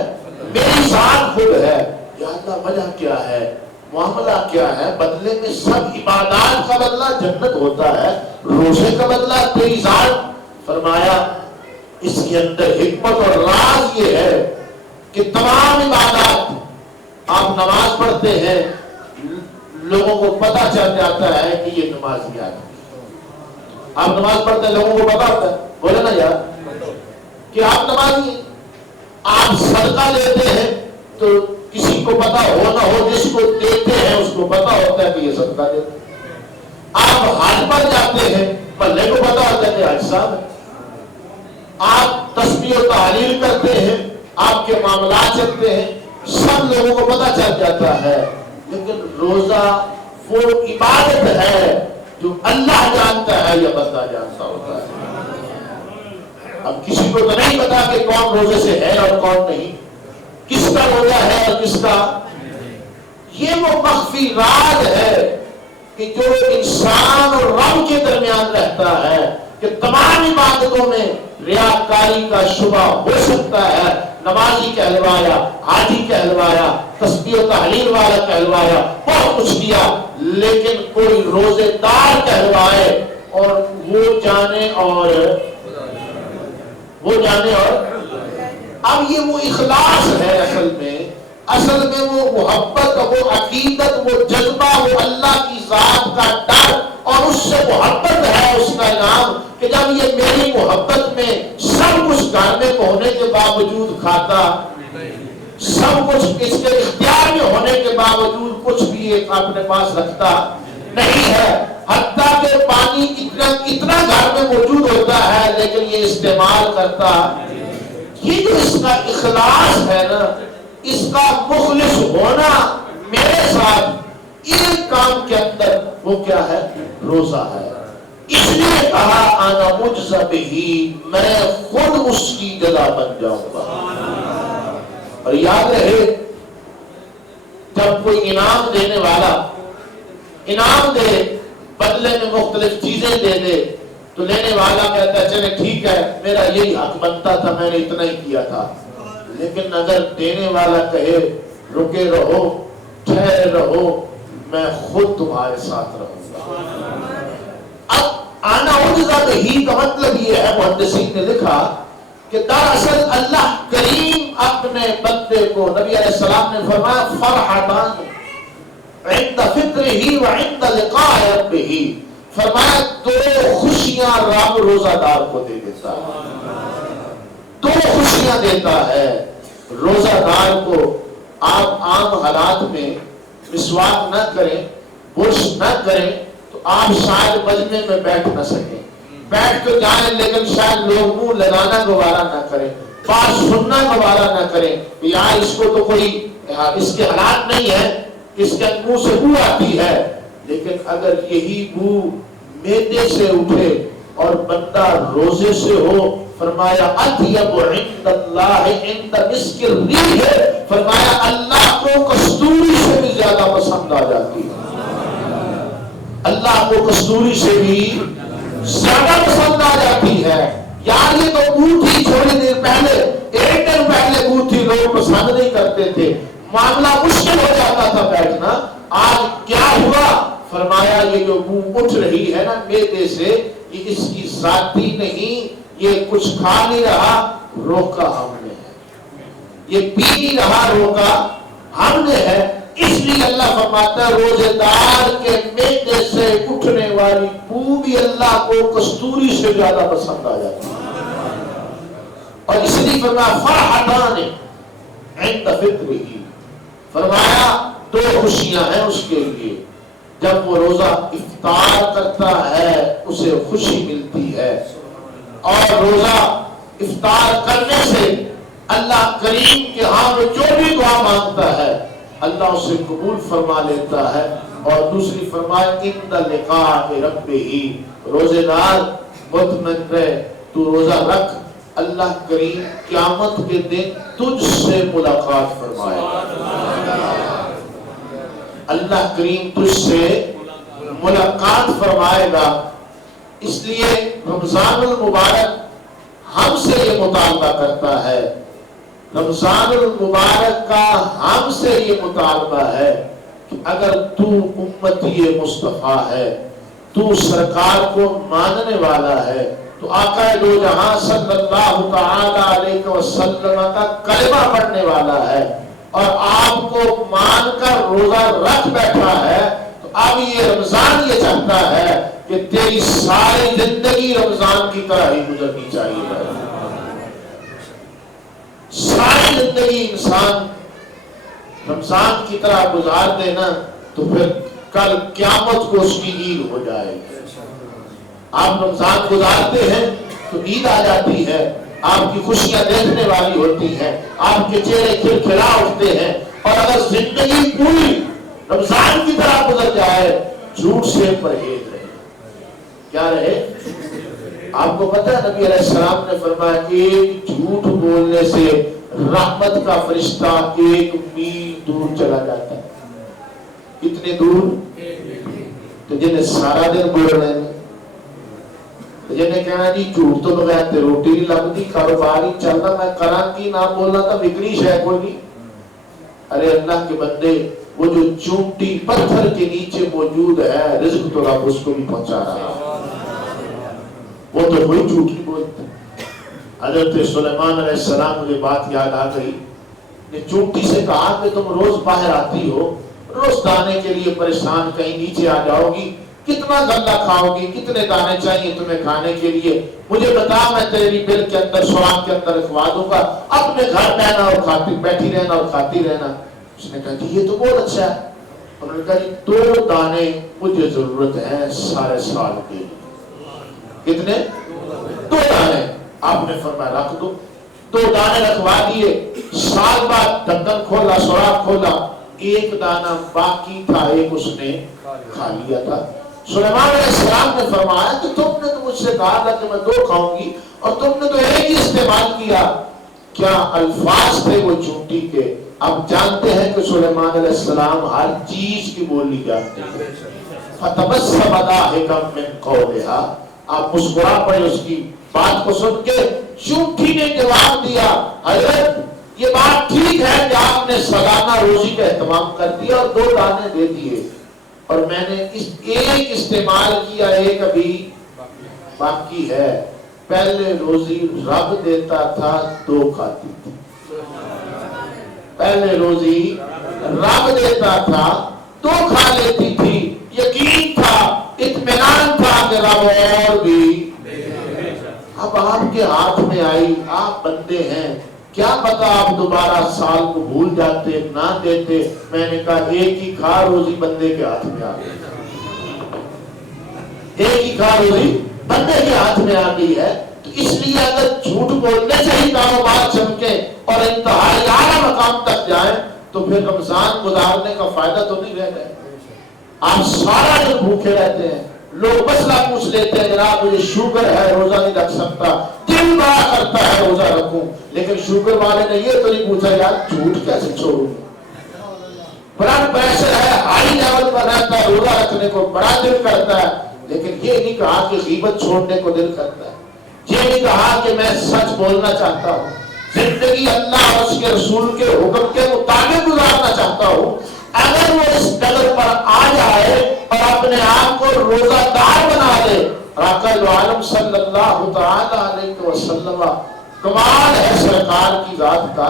میری ذات خود ہے۔ یا اللہ وجہ کیا ہے، معاملہ کیا ہے؟ بدلے میں سب عبادات کا بدلہ جنت ہوتا ہے، روزے کا بدلہ تیری ذات۔ فرمایا اس کے اندر حکمت اور راز یہ ہے کہ تمام عبادات، آپ نماز پڑھتے ہیں لوگوں کو پتہ چل جاتا ہے کہ یہ نمازی آدمی، آپ نماز پڑھتے ہیں لوگوں کو پتہ ہوتا ہے، بولے نا یار کہ آپ نمازی ہیں۔ آپ صدقہ لیتے ہیں تو کسی کو پتہ ہو نہ ہو، جس کو دیتے ہیں اس کو پتہ ہوتا ہے کہ یہ صدقہ دیتے ہیں۔ آپ حج پر جاتے ہیں، محلے کو پتہ ہوتا ہے کہ حج صاحب ہے۔ آپ تسبیح و تحلیل کرتے ہیں، آپ کے معاملات چلتے ہیں، سب لوگوں کو پتہ چل جاتا ہے۔ لیکن روزہ وہ عبادت ہے جو اللہ جانتا ہے یا بندہ جانتا ہوتا ہے۔ اب کسی کو تو نہیں پتا کہ کون روزے سے ہے اور کون نہیں، کس کا روزہ ہے اور کس کا۔ یہ وہ مخفی راز ہے کہ جو انسان اور رب کے درمیان رہتا ہے کہ تمام عبادتوں میں ریاکاری کا شبہ ہو سکتا ہے۔ نمازی کہلوایا، حاجی کہلوایا، تسبیح و تحلیل والا کہلوایا، بہت کچھ کیا، لیکن کوئی روزے دار کہلوائے اور وہ جانے اور اب یہ وہ اخلاص ہے اصل میں وہ محبت، وہ عقیدت، وہ جذبہ، وہ اللہ کی ذات کا ڈر اور اس سے محبت ہے اس کا نام، کہ جب یہ میری محبت میں سب کچھ گھر میں ہونے کے باوجود کھاتا، سب کچھ اس کے اختیار میں ہونے کے باوجود کچھ بھی ایک اپنے پاس رکھتا نہیں ہے، حتیٰ کہ پانی اتنا گھر میں موجود ہوتا ہے لیکن یہ استعمال کرتا۔ یہ جو اس کا اخلاص ہے نا، اس کا مخلص ہونا میرے ساتھ ایک کام کے اندر، وہ کیا ہے؟ روزہ ہے۔ اس لیے کہا انا مجزی بہ، میں خود اس کی جزا بن جاؤں گا۔ اور یاد رہے جب کوئی انعام دینے والا انعام دے، بدلے میں مختلف چیزیں دے دے، تو لینے والا کہتا ہے چلے ٹھیک ہے میرا یہی حق بنتا تھا، میں نے اتنا ہی کیا تھا۔ لیکن اگر دینے والا کہے رکے رہو، ٹھہرے رہو، میں خود تمہارے ساتھ رہوں گا۔ اب آنا اجزا بہ کا مطلب یہ ہے، محدثین نے لکھا کہ دراصل اللہ کریم اپنے بندے کو، نبی علیہ السلام نے فرمایا فرحتان عند فطرہ وعند لقاء ربہ، فرمایا دو خوشیاں رب روزہ دار کو دے دیتا ہے، دو خوشیاں دیتا ہے روزہ دار کو۔ آپ عام حالات میں مسواک نہ کریں، برش نہ کریں تو آپ شاید مجمع میں بیٹھ نہ سکیں، بیٹھ تو جائیں لیکن شاید لوگ منہ لگانا گوارا نہ کریں، بات سننا گوارا نہ کریں کہ یار اس کو تو کوئی اس کے حالات نہیں ہے، اس کے منہ سے بو آتی ہے۔ لیکن اگر یہی بو معدے سے اٹھے اور بندہ روزے سے ہو، فرمایا اطیب عند اللہ عند مسک الریح، فرمایا اللہ کو کستوری سے بھی زیادہ پسند آ جاتی ہے، اللہ کو کستوری سے بھی زیادہ پسند آ جاتی ہے۔ یار یہ تو بو تھی تھوڑی دیر پہلے، ایک دن پہلے بو تھی، لوگ پسند نہیں کرتے تھے، معاملہ مشکل ہو جاتا تھا بیٹھنا، آج کیا ہوا؟ فرمایا یہ جو بو اٹھ رہی ہے نا معدے سے، یہ اس کی ذاتی نہیں، یہ کچھ کھا نہیں رہا، روکا ہم نے ہے، یہ پی نہیں رہا، روکا ہم نے ہے۔ اس لیے اللہ فرماتا ہے روزے دار کے معدے سے اٹھنے والی بو بھی اللہ کو کستوری سے زیادہ پسند آ جاتی ہے۔ اور اس لیے فرمایا فرحتان عند فطرہ، فرمایا دو خوشیاں ہیں اس کے لیے، جب وہ روزہ افطار کرتا ہے اسے خوشی ملتی ہے، اور روزہ افطار کرنے سے اللہ کریم کے ہاں وہ جو بھی دعا مانگتا ہے اللہ اسے قبول فرما لیتا ہے۔ اور دوسری فرمائے عند لقاء ربہ، روزے دار مطمئن رہے، تو روزہ رکھ، اللہ کریم قیامت کے دن تجھ سے ملاقات فرمائے گا، اللہ کریم تجھ سے ملاقات فرمائے گا۔ اس لیے رمضان المبارک ہم سے یہ مطالبہ کرتا ہے، رمضان المبارک کا ہم سے یہ مطالبہ ہے کہ اگر تو امتی مصطفیٰ ہے، تو سرکار کو ماننے والا ہے، تو آقا دو جہاں صلی اللہ تعالی علیہ وسلم کا کلمہ پڑھنے والا ہے، اور آپ کو مان کر روزہ رکھ بیٹھا ہے، تو اب یہ رمضان یہ چاہتا ہے کہ تیری ساری زندگی رمضان کی طرح ہی گزرنی چاہیے، ساری زندگی انسان رمضان کی طرح گزار دینا تو پھر کل قیامت کو اس کی عید ہو جائے گی۔ آپ رمضان گزارتے ہیں تو عید آ جاتی ہے، آپ کی خوشیاں دیکھنے والی ہوتی ہیں، آپ کے چہرے کھلکھلا اٹھتے ہیں، اور اگر زندگی پوری رمضان کی طرح گزر جائے، جھوٹ سے پرہیز رہے، کیا رہے؟ آپ کو پتہ ہے نبی علیہ السلام نے فرمایا ایک جھوٹ بولنے سے رحمت کا فرشتہ 1 میل دور چلا جاتا ہے۔ کتنے دور؟ تو جنہیں سارا دن بول رہے ہیں، تو جنہیں کہنا جی جھوٹ تو بغیر تے روٹی نہیں لگتی، کاروبار ہی چلتا، میں کران کی نام بولنا تھا بگڑی شے کوئی نہیں۔ ارے اللہ کے بندے، وہ جو چونٹی پتھر کے نیچے موجود ہے رزق تو رب اس کو بھی پہنچا رہا ہے، وہ تو کوئی جھوٹ نہیں بولتا۔ حضرت سلیمان علیہ السلام مجھے بات یاد آ گئی، نے چونٹی سے کہا کہ تم روز باہر آتی ہو، روز دانے کے لیے پریشان، کہیں نیچے آ جاؤ گی، کتنا غلہ کھاؤ گی، کتنے دانے چاہیے تمہیں کھانے کے لیے، مجھے بتا، میں تیری بل کے اندر سواب کے اندر رکھوا دوں گا، اپنے گھر رہنا اور کھاتی بیٹھی رہنا اور کھاتی رہنا۔ اس نے کہا جی یہ تو بہت اچھا ہے۔ انہوں نے کہا جی 2 دانے مجھے ضرورت ہے سارے سال کے لیے۔ کتنے؟ 2 دانے۔ آپ نے فرمایا رکھ دو، 2 دانے رکھوا دیے، سال بعد ڈھکن کھولا، سوراخ کھولا، 1 دانہ باقی تھا، 1 اس نے کھا لیا تھا۔ سلیمان علیہ السلام نے فرمایا کہ تم نے تو مجھ سے کہا تھا کہ میں 2 کھاؤں گی، اور تم نے تو 1 ہی استعمال کیا۔ کیا الفاظ تھے وہ چونٹی کے؟ آپ جانتے ہیں کہ سلیمان علیہ السلام ہر چیز کی بولی جانتے ہیں۔ فَتَبَسَّمَ ضَاحِكًا مِّن قَوْلِهَا، آپ مسکرا پڑے اس کی بات کو سن کے۔ چونٹی نے جواب دیا حضرت یہ بات ٹھیک ہے کہ آپ نے سالانہ روزی کا اہتمام کر دیا اور 2 دانے دے دیے، اور میں نے 1 استعمال کیا، 1 ابھی باقی ہے۔ پہلے روزی رب دیتا تھا، 2 کھاتی تھی، پہلے روزی رب دیتا تھا، 2 کھا لیتی تھی، یقین تھا، اطمینان تھا کہ رب اور بھی۔ اب آپ کے ہاتھ میں آئی، آپ بندے ہیں، کیا پتا آپ دوبارہ سال کو بھول جاتے، نہ دیتے۔ میں نے کہا 1 ہی کھا، روزی بندے کے ہاتھ میں آ گئی، 1 ہی کھا، روزی بندے کے ہاتھ میں آ گئی ہے۔ تو اس لیے اگر جھوٹ بولنے سے ہی کاروبار چمکے اور انتہائی اعلیٰ مقام تک جائیں تو پھر رمضان گزارنے کا فائدہ تو نہیں رہ گئے۔ آپ سارا دن بھوکے رہتے ہیں، لوگ مسئلہ پوچھ لیتے ہیں جناب مجھے شوگر ہے روزہ نہیں رکھ سکتا، دل بڑا کرتا ہے روزہ رکھوں، لیکن شوگر والے نے یہ تو نہیں پوچھا یار جھوٹ کیسے چھوڑوں، بلڈ پریشر ہے ہائی لیول پر رہتا ہے، روزہ رکھنے کو بڑا دل کرتا ہے، لیکن یہ نہیں کہا کہ غیبت چھوڑنے کو دل کرتا ہے، یہ نہیں کہا کہ میں سچ بولنا چاہتا ہوں، زندگی اللہ اور اس کے رسول کے حکم کے مطابق گزارنا چاہتا ہوں۔ اگر وہ اس قدر پر آ جائے اور اپنے آپ کو روزہ دار بنا دے، آقا عالم صلی اللہ تعالی علیہ وسلم، کمال ہے سرکار کی ذات کا،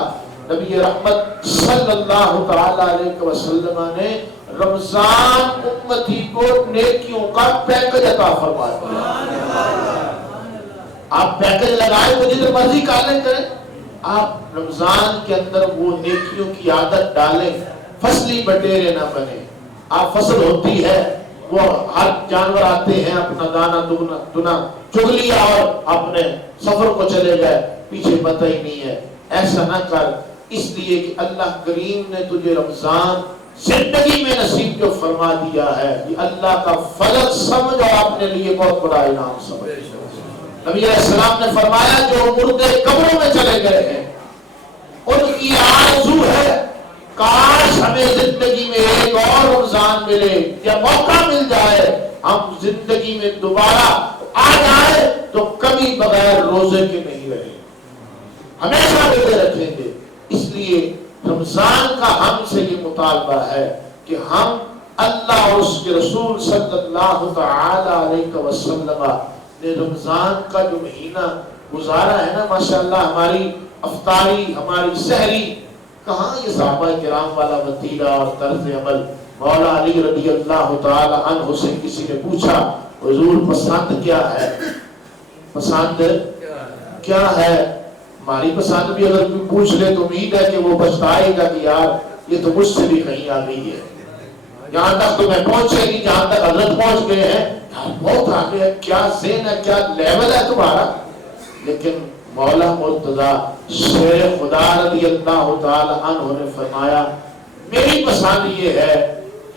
نبی رحمت صلی اللہ تعالی علیہ وسلم نے رمضان امتی کو نیکیوں کا پیکج عطا فرما دیا۔ آپ پیکج لگائیں وہ جتنے مرضی کالیں کریں، آپ رمضان کے اندر وہ نیکیوں کی عادت ڈالیں، فصلی بٹیرے نہ بنے. آپ فصل ہوتی ہے وہ ہر جانور آتے ہیں اپنا دانا دنا چگ لیا اور اپنے سفر کو چلے گئے, پیچھے پتہ ہی نہیں ہے. ایسا نہ کر, اس لیے کہ اللہ کریم نے تجھے رمضان زندگی میں نصیب جو فرما دیا ہے, یہ اللہ کا فضل سمجھ اور اپنے لیے بہت بڑا انعام سمجھ. نبی علیہ السلام نے فرمایا جو مردے قبروں میں چلے گئے ہیں ان کی آرزو ہے کاش ہمیں زندگی میں ایک اور رمضان ملے یا موقع مل جائے, ہم زندگی میں دوبارہ آ جائے تو کبھی بغیر روزے کے نہیں رہے, ہمیشہ روزے رکھیں گے. اس لیے رمضان کا ہم سے یہ مطالبہ ہے کہ ہم اللہ اور اس کے رسول صلی اللہ تعالی علیہ وسلم نے رمضان کا جو مہینہ گزارا ہے نا, ماشاءاللہ ہماری افطاری ہماری سحری کہاں یہ صحابہ کرام والا وتیرہ اور طرز عمل. مولا علی رضی اللہ تعالی عنہ سے کسی نے پوچھا حضور پسند کیا ہے, پسند کیا ہے؟ ہماری پسند بھی اگر کوئی پوچھ لے تو امید ہے کہ وہ پچھتائے گا کہ یار یہ تو مجھ سے بھی کہیں آ گئی ہے, یہاں تک تو میں پہنچے نہیں جہاں تک حضرت پہنچ گئے ہیں, یار بہت آگے ہے, کیا ذہن ہے, کیا لیول ہے تمہارا. لیکن مولا مرتضی شیر خدا رضی اللہ تعالی عنہ نے فرمایا میری پسند یہ ہے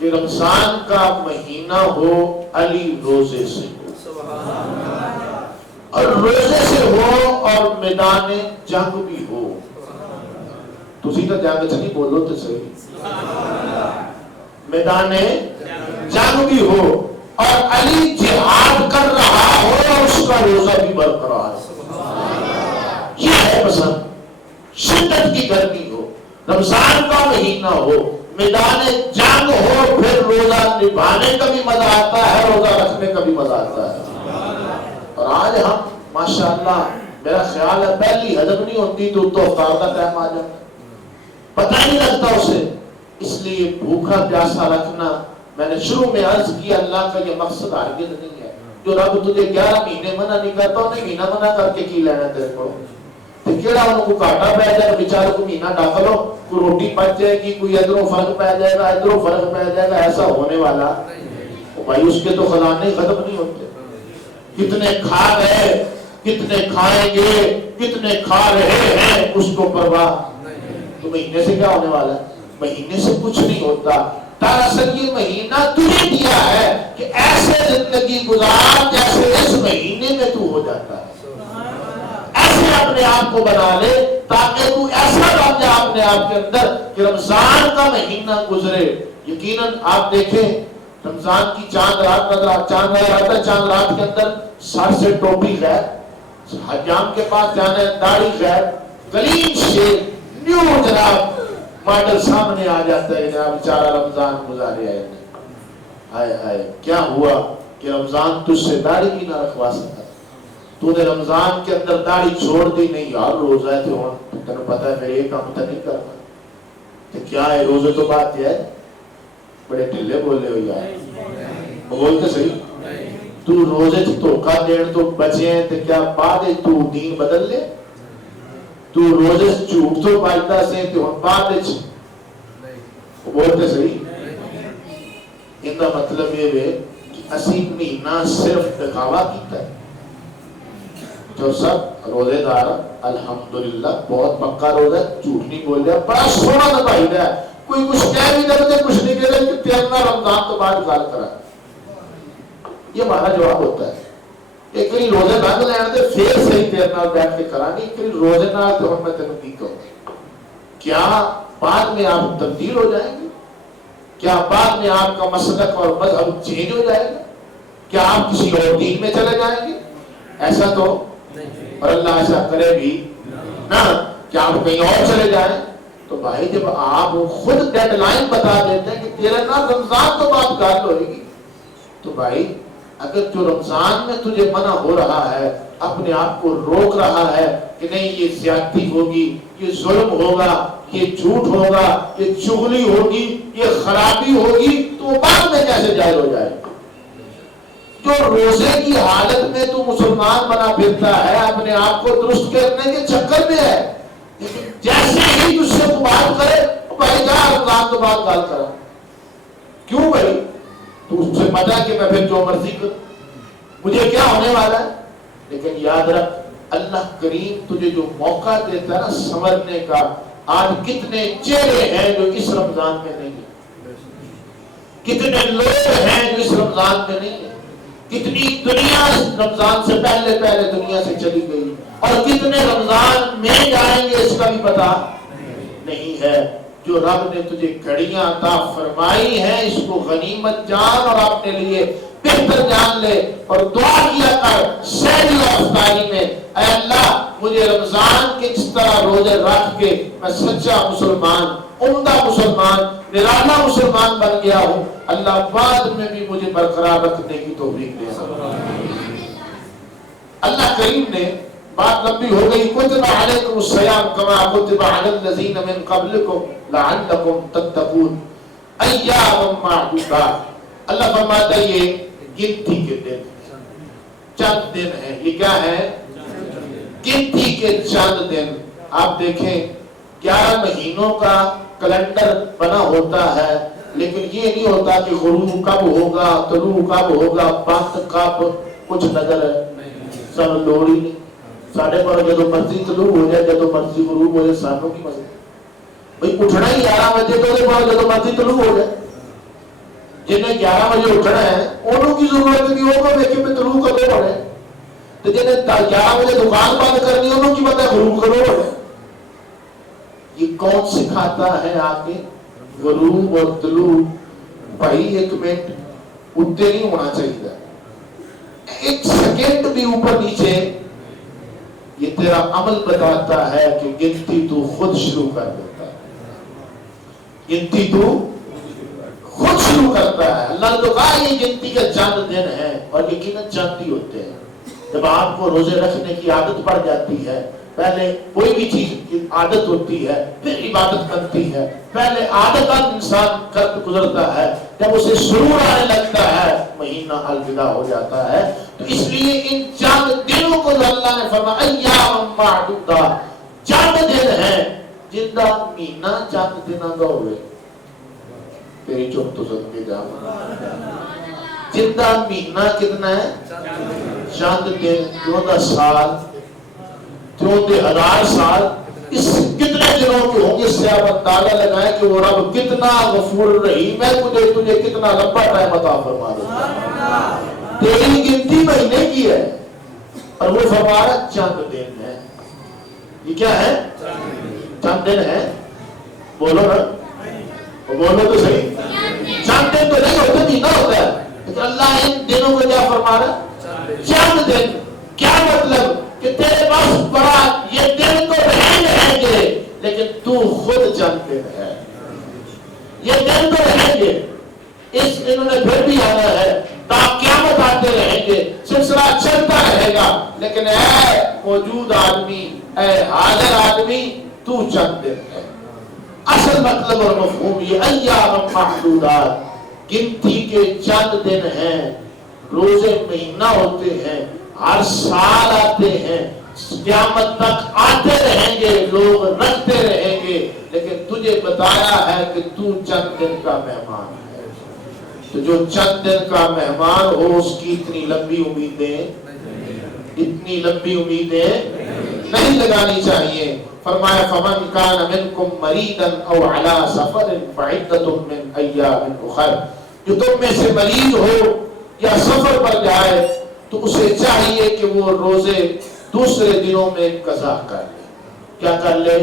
کہ رمضان کا مہینہ ہو علی روزے سے اور روزے سے ہو اور میدان جنگ بھی ہو. تسی تو جنگ نہیں بولو تو صحیح, میدان جنگ بھی ہو اور علی جہاد کر رہا ہو اور اس کا روزہ بھی برقرار ہو. یہ ہے پسند. شدت کی گرمی ہو, رمضان کا مہینہ ہو, میدان جنگ ہو, پھر روزہ نبھانے کا بھی مزہ آتا ہے, روزہ رکھنے کا بھی مزہ آتا ہے. اور آج ہم ماشاءاللہ میرا خیال ہے پہلی ہضم نہیں ہوتی تو افطار کا ٹائم آ جاتا ہے, پتہ نہیں لگتا اسے. اس لیے بھوکا پیاسا رکھنا میں نے شروع میں عرض کیا اللہ کا یہ مقصد ہرگز نہیں ہے. جو رب تجھے 11 مہینے منع نہیں کرتا انہیں مہینہ منع کر کے کی لینا تیرے کو. کیڑا ان کو کاٹا پہ جائے بیچارے کو مہینہ ڈاک لو, کوئی روٹی پچ جائے گی, کوئی ادھروں فرق پہ جائے گا, ادھروں فرق پہ جائے گا, ایسا ہونے والا بھائی اس کے تو خزانے ختم نہیں ہوتے. کتنے کھا گئے, کتنے کھائیں گے, کتنے کھا رہے ہیں, اس کو پرواہ. تو مہینے سے کیا ہونے والا ہے, مہینے سے کچھ نہیں ہوتا. دراصل یہ مہینہ تجھے دیا ہے کہ ایسے زندگی گزار جیسے اس مہینے میں تو ہو جاتا ہے. ایسے اپنے آپ کو بنا لے تاکہ تو ایسا بن جائے اپنے آپ کے اندر کہ رمضان کا مہینہ گزرے. یقیناً آپ دیکھیں رمضان کی چاند رات چاند رات کے اندر سر سے ٹوپی غیر, حجام کے پاس جانا ہے داڑھی غیر, کلین شیو نیو جناب ماڈل سامنے آ جاتا ہے جناب بیچارہ رمضان گزارے آئے. ہائے ہائے کیا ہوا کہ رمضان تجھ سے داڑھی بھی نہ رکھوا سکا, تو نے رمضان کے اندر داڑھی چھوڑ دی. نہیں یار روزہ ہے تو تمہیں پتا ہے میں یہ کام تو نہیں کرنا. تو کیا ہے روزے تو بات کیا ہے, بڑے ٹھلے بول رہے ہو یار, بولتے صحیح. تو روزے دھوکا دین تو بچے ہیں تو کیا بعد تو دین بدل لے. تو روزے جھوٹ تو بچتا سے تو بعد بولتے صحیح. ان کا مطلب یہ ہے کہ اسی مہینہ صرف دکھاوا کیتا ہے. جو سب روزے دار الحمدللہ بہت پکا روزہ, جھوٹ نہیں بول رہا, بڑا سونا نبھائی رہا ہے, کوئی کچھ کہہ بھی دے کچھ نہیں کہہ رہے کہ تیرنا رمضان تو بعد گال کرا. یہ ہمارا جواب ہوتا ہے. ایک کئی روزے بند لینے دے پھر صحیح تیرنا بیٹھ کے کرا, نہیں کئی روزے نہ تو ہم میں تینوں کی کہوں کیا بعد میں آپ تبدیل ہو جائیں گے, کیا بعد میں آپ کا مسلک اور مذہب چینج ہو جائے گا, کیا آپ کسی اور دین میں چلے جائیں گے؟ ایسا تو اور اللہ ایسا کرے بھی نہ کہ آپ کہیں اور چلے جائیں. تو بھائی جب آپ خود ڈیڈ لائن بتا دیتے ہیں کہ تیرا نام رمضان تو بات گال ہوئے گی, تو بھائی اگر جو رمضان میں تجھے منع ہو رہا ہے, اپنے آپ کو روک رہا ہے کہ نہیں یہ زیادتی ہوگی, یہ ظلم ہوگا, یہ جھوٹ ہوگا, یہ چغلی ہوگی, یہ خرابی ہوگی, تو وہ بعد میں کیسے جائز ہو جائے؟ جو روزے کی حالت میں تو مسلمان بنا پھرتا ہے اپنے آپ کو درست کرنے کے چکر میں ہے, جیسے ہی تجھ سے بات کرے بھائی جا رمضان تو بعد گال کرا. کیوں بھائی؟ تو اس سے پتا ہے کہ میں پھر جو مرضی کروں، مجھے کیا ہونے والا ہے. لیکن یاد رکھ اللہ کریم تجھے جو موقع دیتا ہے نا سنورنے کا، آج کتنے چہرے ہیں جو اس رمضان میں نہیں ہیں، کتنے لوگ ہیں جو اس رمضان میں نہیں ہیں، کتنی دنیا رمضان سے پہلے دنیا سے چلی گئی، اور کتنے رمضان میں جائیں گے اس کا بھی پتا نہیں ہے. جو رب نے تجھے گھڑیاں عطا فرمائی ہیں اس کو غنیمت جان اور اپنے لیے بہتر جان لے، اور دعا کیا کر سحری اور افطاری میں، اے اللہ مجھے رمضان کے جس طرح روزے رکھ کے میں سچا مسلمان، عمدہ مسلمان، نرالا مسلمان بن گیا ہوں، اللہ بعد میں بھی مجھے برقرار رکھنے کی توفیق دے. اللہ کریم نے بات لمبی ہو گئی. کتب علیکم الصیام کما کتب علی الذین من قبلکم لعلکم تتقون ایاما معدودات. اللہ فرماتا ہے یہ گنتی کے دن، چند دن ہیں. یہ کیا ہے؟ گنتی کے چند دن. آپ دیکھیں 11 مہینوں کا کیلنڈر بنا ہوتا ہے، لیکن یہ نہیں ہوتا کہ غروب کب ہوگا، طلوع کب ہوگا، وقت کب، کچھ نظر سب لوڑ ہی نہیں. ساڑھے پر جدو مرضی طلوع ہو جائے، جدو مرضی غروب ہو جائے، سانوں کی مسئلہ بھئی اٹھنا ہی 11 بجے تو جدو مرضی طلوع ہو جائے. جنہیں 11 بجے اٹھنا ہے انہوں کی ضرورت نہیں ہوگا دیکھیں میں طلوع کدو ہو رہے، تو جنہیں 11 بجے دکان بند کرنی انہوں کی پتہ ہے غروب کدو ہو رہے. یہ کون سکھاتا ہے آگے؟ غروب اور طلوع بھائی ایک منٹ اتنے نہیں ہونا چاہیے، ایک سیکنڈ بھی اوپر نیچے. یہ تیرا عمل بتاتا ہے کہ گنتی تو خود شروع کر دیتا ہے، گنتی تو خود شروع کرتا ہے. اللہ نے تو کہا یہ گنتی کے چند دن ہیں، اور یقیناً چند ہی ہوتے ہیں. جب آپ کو روزے رکھنے کی عادت پڑ جاتی ہے، پہلے کوئی بھی چیز کی عادت ہوتی ہے پھر عبادت بنتی ہے. پہلے عادت انسان کرتے گزرتا ہے، جب اسے سرور آنے لگتا ہے مہینہ الوداع ہو جاتا ہے. تو اس لیے ان چند دنوں کو اللہ نے فرمایا ایام معدودہ، چند دن ہیں جن کا مہینہ چند دنوں کا ہوئے. تیری چپ تو سن کے جا. جن کا مہینہ کتنا ہے؟ چند دن. 14 سال 14,000 سال، اس کتنے دنوں کے ہوں گے؟ اس سے آپ اندازہ لگائیں کہ وہ رب کتنا غفور رحیم ہے، تجھے کتنا لمبا ٹائم عطا فرما دیتا ہے. تیری گنتی مہینے کی ہے اور وہ فرما رہا چند دن ہے. یہ کیا ہے؟ چند دن ہے. بولو نا، بولو تو صحیح. چند دن تو نہیں ہوتے، مہینہ ہوتا ہے، لیکن اللہ ان دنوں کو کیا فرما رہا ہے؟ چند دن. کیا مطلب؟ کہ تیرے پاس بڑا یہ دن تو رہیں گے لیکن تو خود چند دن ہے. یہ دن تو رہیں گے، اس انہوں نے پھر بھی آنا ہے، تا قیامت آتے رہیں گے، سلسلہ چلتا رہے گا. لیکن اے موجود آدمی، اے حاضر آدمی، تو چند دن ہے. اصل مطلب اور مفہوم یہ ایام معدودات، گنتی کے چند دن ہیں. روزے مہینہ ہوتے ہیں، ہر سال آتے ہیں، قیامت تک آتے رہیں گے، لوگ رکھتے رہیں گے. لیکن تجھے بتایا ہے کہ تو چند دن کا مہمان ہے. تو جو چند دن کا مہمان ہو اس کی اتنی لمبی امیدیں نہیں لگانی چاہیے. فرمایا فمن کان منکم مریضا او علی سفر فعدۃ من ایام اخر. جو تم میں سے مریض ہو یا سفر پر جائے تو اسے چاہیے کہ وہ روزے دوسرے دنوں میں قضا کر لے. کیا کر لے؟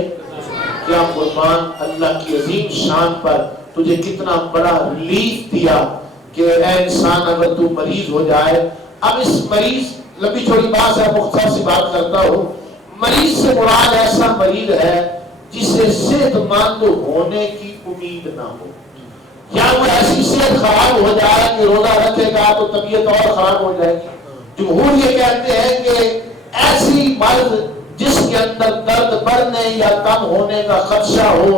کیا قربان اللہ کی عظیم شان پر تجھے کتنا بڑا ریلیف دیا کہ اے انسان اگر تو مریض ہو جائے. اب اس مریض، لمبی چھوڑی بات ہے، مختصر سی بات کرتا ہوں. مریض سے مراد ایسا مریض ہے جسے صحت مند ہونے کی امید نہ ہو، یا وہ ایسی صحت خراب ہو جائے کہ روزہ رکھے گا تو طبیعت اور خراب ہو جائے گی. جمہور یہ کہتے ہیں کہ ایسی مرض جس کے اندر درد بڑھنے یا کم ہونے کا خدشہ ہو،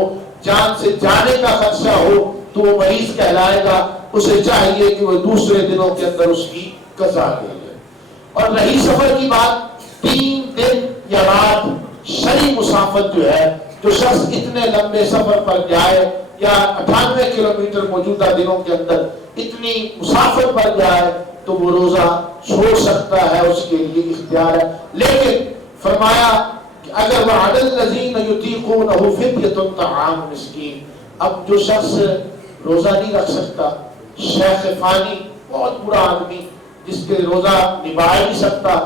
جان سے جانے کا خدشہ ہو، تو وہ مریض کہلائے گا. اسے چاہیے کہ وہ دوسرے دنوں کے اندر اس کی قضا کر لے. اور رہی سفر کی بات، 3 دن یا رات شرعی مسافت جو ہے، جو جو شخص اتنے لمبے سفر پر جائے یا 98 کلومیٹر موجودہ دنوں کے اندر اتنی مسافر پر جائے تو وہ روزہ چھوڑ سکتا ہے، اس کے لیے اختیار ہے. لیکن فرمایا کہ اگر وعد الذین یطیقونہ فدیۃ طعام مسکین، اب جو شخص روزہ نہیں رکھ سکتا، شیخ فانی بہت برا آدمی جس کے روزہ نبھا نہیں سکتا،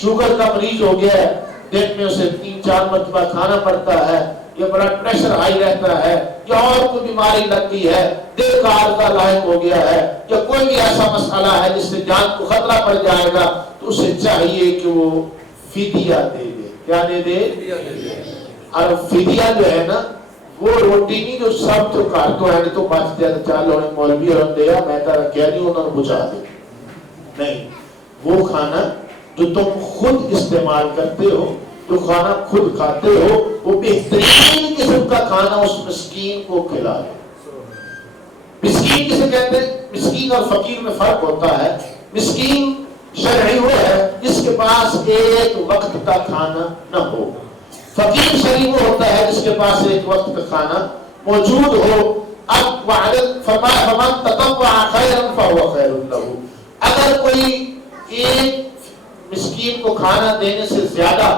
شوگر کا مریض ہو گیا ہے، دن میں اسے 3-4 مرتبہ کھانا پڑتا ہے، یا بلڈ پریشر ہائی رہتا ہے، یا اور کوئی بیماری لگ گئی ہے، دل کا عارضہ لاحق ہو گیا ہے، یا کوئی بھی ایسا مسئلہ ہے جس سے جان کو خطرہ پڑ جائے گا، تو اسے چاہیے کہ وہ فدیہ دے دے. کیا دے دے؟ اور فدیہ جو ہے نا وہ روٹی نہیں جو سب تو کاٹو ہے تو بچ جائے چالو نے مولوی اور دیا میں تو کہہ نہیں انہوں نے بچا دے. نہیں، وہ کھانا جو تم خود استعمال کرتے ہو، جو کھانا خود کھاتے ہو، وہ بہترین قسم کا کھانا اس مسکین کو کھلا دو. مسکین کسے کہتے ہیں؟ مسکین اور فقیر میں فرق ہوتا ہے. مسکین شرعی وہ ہے جس کے پاس ایک وقت کا کھانا نہ ہو. فقیر شرعی وہ ہوتا ہے جس کے پاس ایک وقت کا کھانا موجود ہو. اب فمن تطوع خیرا فهو خیر له، اگر کوئی ایک مسکین کو کھانا دینے سے زیادہ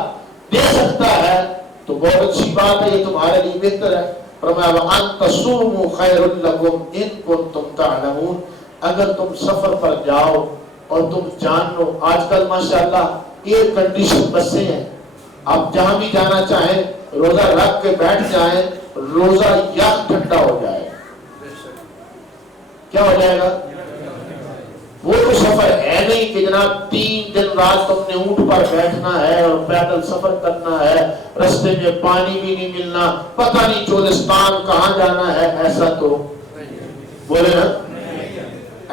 دے سکتا ہے تو بہت اچھی بات ہے، یہ تمہارے لیے بہتر ہے. فرمایا وَأَن تَصُومُوا خَيْرٌ لَكُمْ إِن كُنتُمْ تَعْلَمُونَ، اگر تم سفر پر جاؤ اور تم جان لو، آج کل ماشاءاللہ ایئر کنڈیشن بسیں ہیں، آپ جہاں بھی جانا چاہیں روزہ رکھ کے بیٹھ جائیں، روزہ یک ٹھنڈا ہو جائے. کیا ہو جائے گا؟ وہ تو سفر ہے نہیں کہ جناب 3 دن رات تم نے اونٹ پر بیٹھنا ہے اور پیدل سفر کرنا ہے، رستے میں پانی بھی نہیں ملنا، پتہ نہیں چولستان کہاں جانا ہے. ایسا تو بولے نا،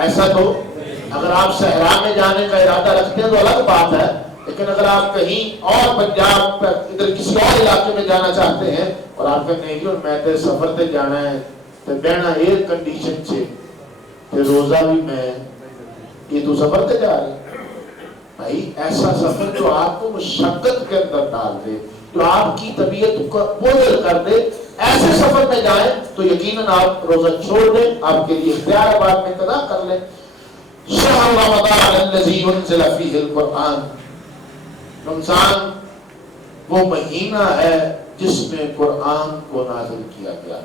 ایسا تو اگر آپ صحرا میں جانے کا ارادہ رکھتے ہیں تو الگ بات ہے، لیکن اگر آپ کہیں اور پنجاب ادھر کسی اور علاقے میں جانا چاہتے ہیں اور آپ کہتے ہیں کہ میں تے سفر تے جانا ہے تو بہنا ایئر کنڈیشن سے تے روزہ بھی میں یہ تو سفر تے جا رہے بھائی، ایسا سفر جو آپ کو مشقت کے اندر ڈال دے، جو آپ کی طبیعت کو بوجھل کر دے، ایسے سفر میں جائیں تو یقیناً آپ روزہ چھوڑ دیں، آپ کے لیے اختیار بعد میں قضا کر لیں. شہر رمضان الذی انزل فیہ القرآن، رمضان وہ مہینہ ہے جس میں قرآن کو نازل کیا گیا.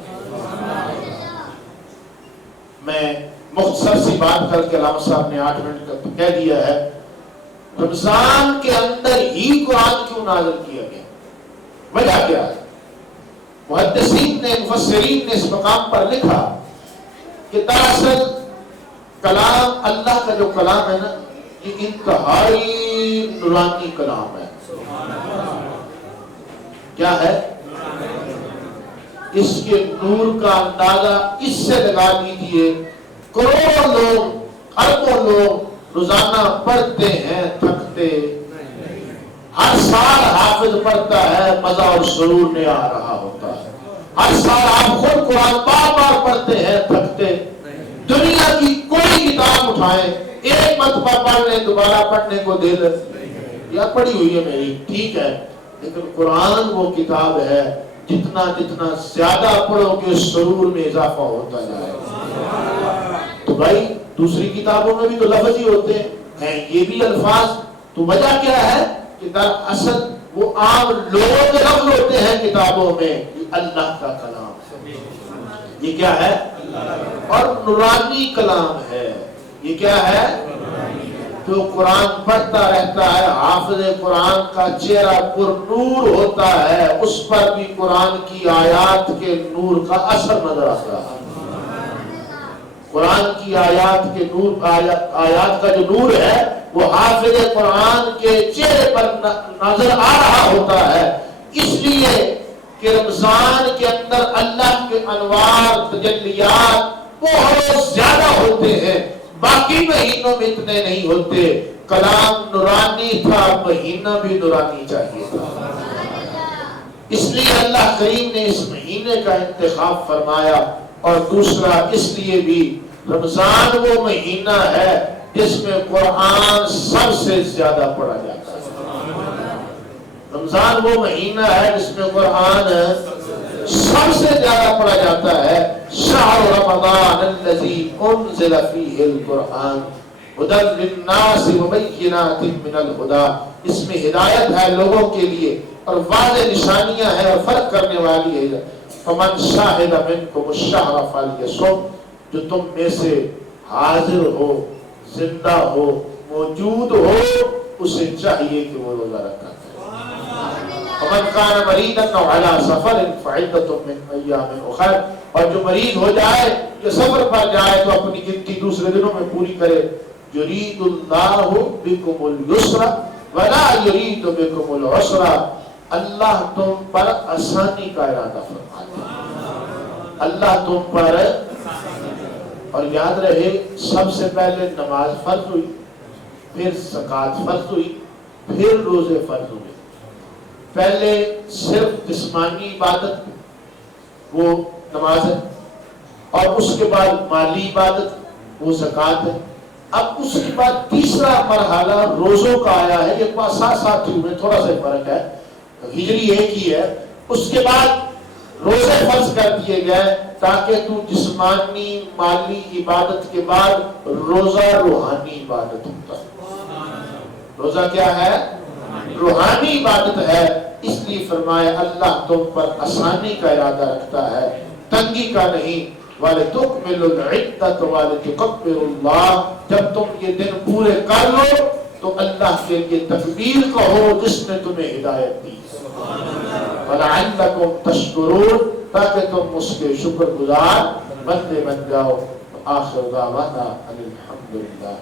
میں مختصر سی بات کر کے علامہ صاحب نے 8 منٹ کا کہہ دیا ہے. رمضان کے اندر ہی قرآن کیوں نازل کیا گیا؟ وجہ کیا ہے؟ محدثین نے، مفسرین نے اس مقام پر لکھا کہ دراصل کلام اللہ کا جو کلام ہے نا، یہ انتہائی نورانی کلام ہے. کیا ہے؟ اس کے نور کا اندازہ اس سے لگا لیجیے، کروڑوں لوگ، اربوں لوگ روزانہ پڑھتے ہیں، تھکتے. ہر سال حافظ پڑھتا ہے، مزہ اور سرور میں آ رہا ہوتا ہے. ہر سال آپ خود قرآن بار بار پڑھتے ہیں، تھکتے. دنیا کی کوئی کتاب اٹھائیں، ایک مرتبہ پڑھ لیں، دوبارہ پڑھنے کو دل یا پڑھی ہوئی ہے میری، ٹھیک ہے، لیکن قرآن وہ کتاب ہے جتنا جتنا زیادہ پڑھو گے سرور میں اضافہ ہوتا جائے گا. تو بھائی دوسری کتابوں میں بھی تو لفظ ہی ہوتے ہیں، یہ بھی الفاظ. تو وجہ کیا ہے کہ دراصل وہ عام لوگوں کے لفظ ہوتے ہیں کتابوں میں، یہ اللہ کا کلام ہے. یہ کیا ہے؟ اور نورانی کلام ہے. یہ کیا ہے؟ جو قرآن پڑھتا رہتا ہے، حافظ قرآن کا چہرہ پر نور ہوتا ہے، اس پر بھی قرآن کی آیات کے نور کا اثر نظر آتا ہے. قرآن کی آیات کے نور، آیات کا جو نور ہے وہ حافظ قرآن کے چہرے پر نظر آ رہا ہوتا ہے. اس لیے کہ رمضان کے اندر اللہ کے انوار، تجلیات بہت زیادہ ہوتے ہیں، باقی مہینوں میں اتنے نہیں ہوتے. کلام نورانی تھا، مہینہ بھی نورانی چاہیے تھا. اس لیے اللہ کریم نے اس مہینے کا انتخاب فرمایا. اور دوسرا اس لیے بھی رمضان وہ مہینہ ہے جس میں قرآن سب سے زیادہ پڑھا جاتا ہے. رمضان وہ مہینہ ہے جس میں قرآن سب سے زیادہ پڑھا جاتا ہے شہر رمضان الذی انزل فیہ القرآن ہدی للناس وبینات من الہدی، اس میں ہدایت ہے لوگوں کے لیے اور واضح نشانیاں ہیں اور فرق کرنے والی ہے۔ فمن شاہد منکم الشہر فلیصم، جو تم میں سے حاضر ہو، زندہ ہو، موجود ہو، اسے چاہیے کہ وہ روزہ رکھا کرے۔ ومن کان مریضا او علی سفر فعدۃ من ایام اخر، اور جو مریض ہو جائے یا سفر پر جائے تو اپنی گنتی دوسرے دنوں میں پوری کرے۔ یرید اللہ بکم الیسر ولا یرید بکم العسر، اللہ تم پر آسانی کا ارادہ فرماتا ہے، اللہ تم پر۔ اور یاد رہے سب سے پہلے نماز فرض ہوئی، پھر زکوٰۃ فرض ہوئی، پھر روزے فرض ہوئے۔ پہلے صرف جسمانی عبادت وہ نماز ہے، اور اس کے بعد مالی عبادت وہ زکوٰۃ ہے۔ اب اس کے بعد تیسرا مرحلہ روزوں کا آیا ہے، یہ ساتھ ساتھ ہی ہوئے، تھوڑا سا فرق ہے، ہجری ایک ہی ہے۔ اس کے بعد روزے فرض کر دیے گئے تاکہ تو جسمانی مالی عبادت کے بعد روزہ روحانی عبادت ہوتا ہے۔ روزہ کیا ہے؟ روحانی عبادت ہے، اس لیے فرمایا اللہ تم پر آسانی کا ارادہ رکھتا ہے، تنگی کا نہیں۔ وَلِتُكْمِلُوا الْعِدَّةَ وَلِتُكَبِّرُوا اللَّهَ، جب تم یہ دن پورے کر لو تو اللہ کے لیے تکبیر کہو جس نے تمہیں ہدایت دی، وَلَعَلَّكُمْ تَشْكُرُونَ، تاکہ تم اس کے شکر گزار بندے بن جاؤ۔ آخر دعوانا الحمدللہ۔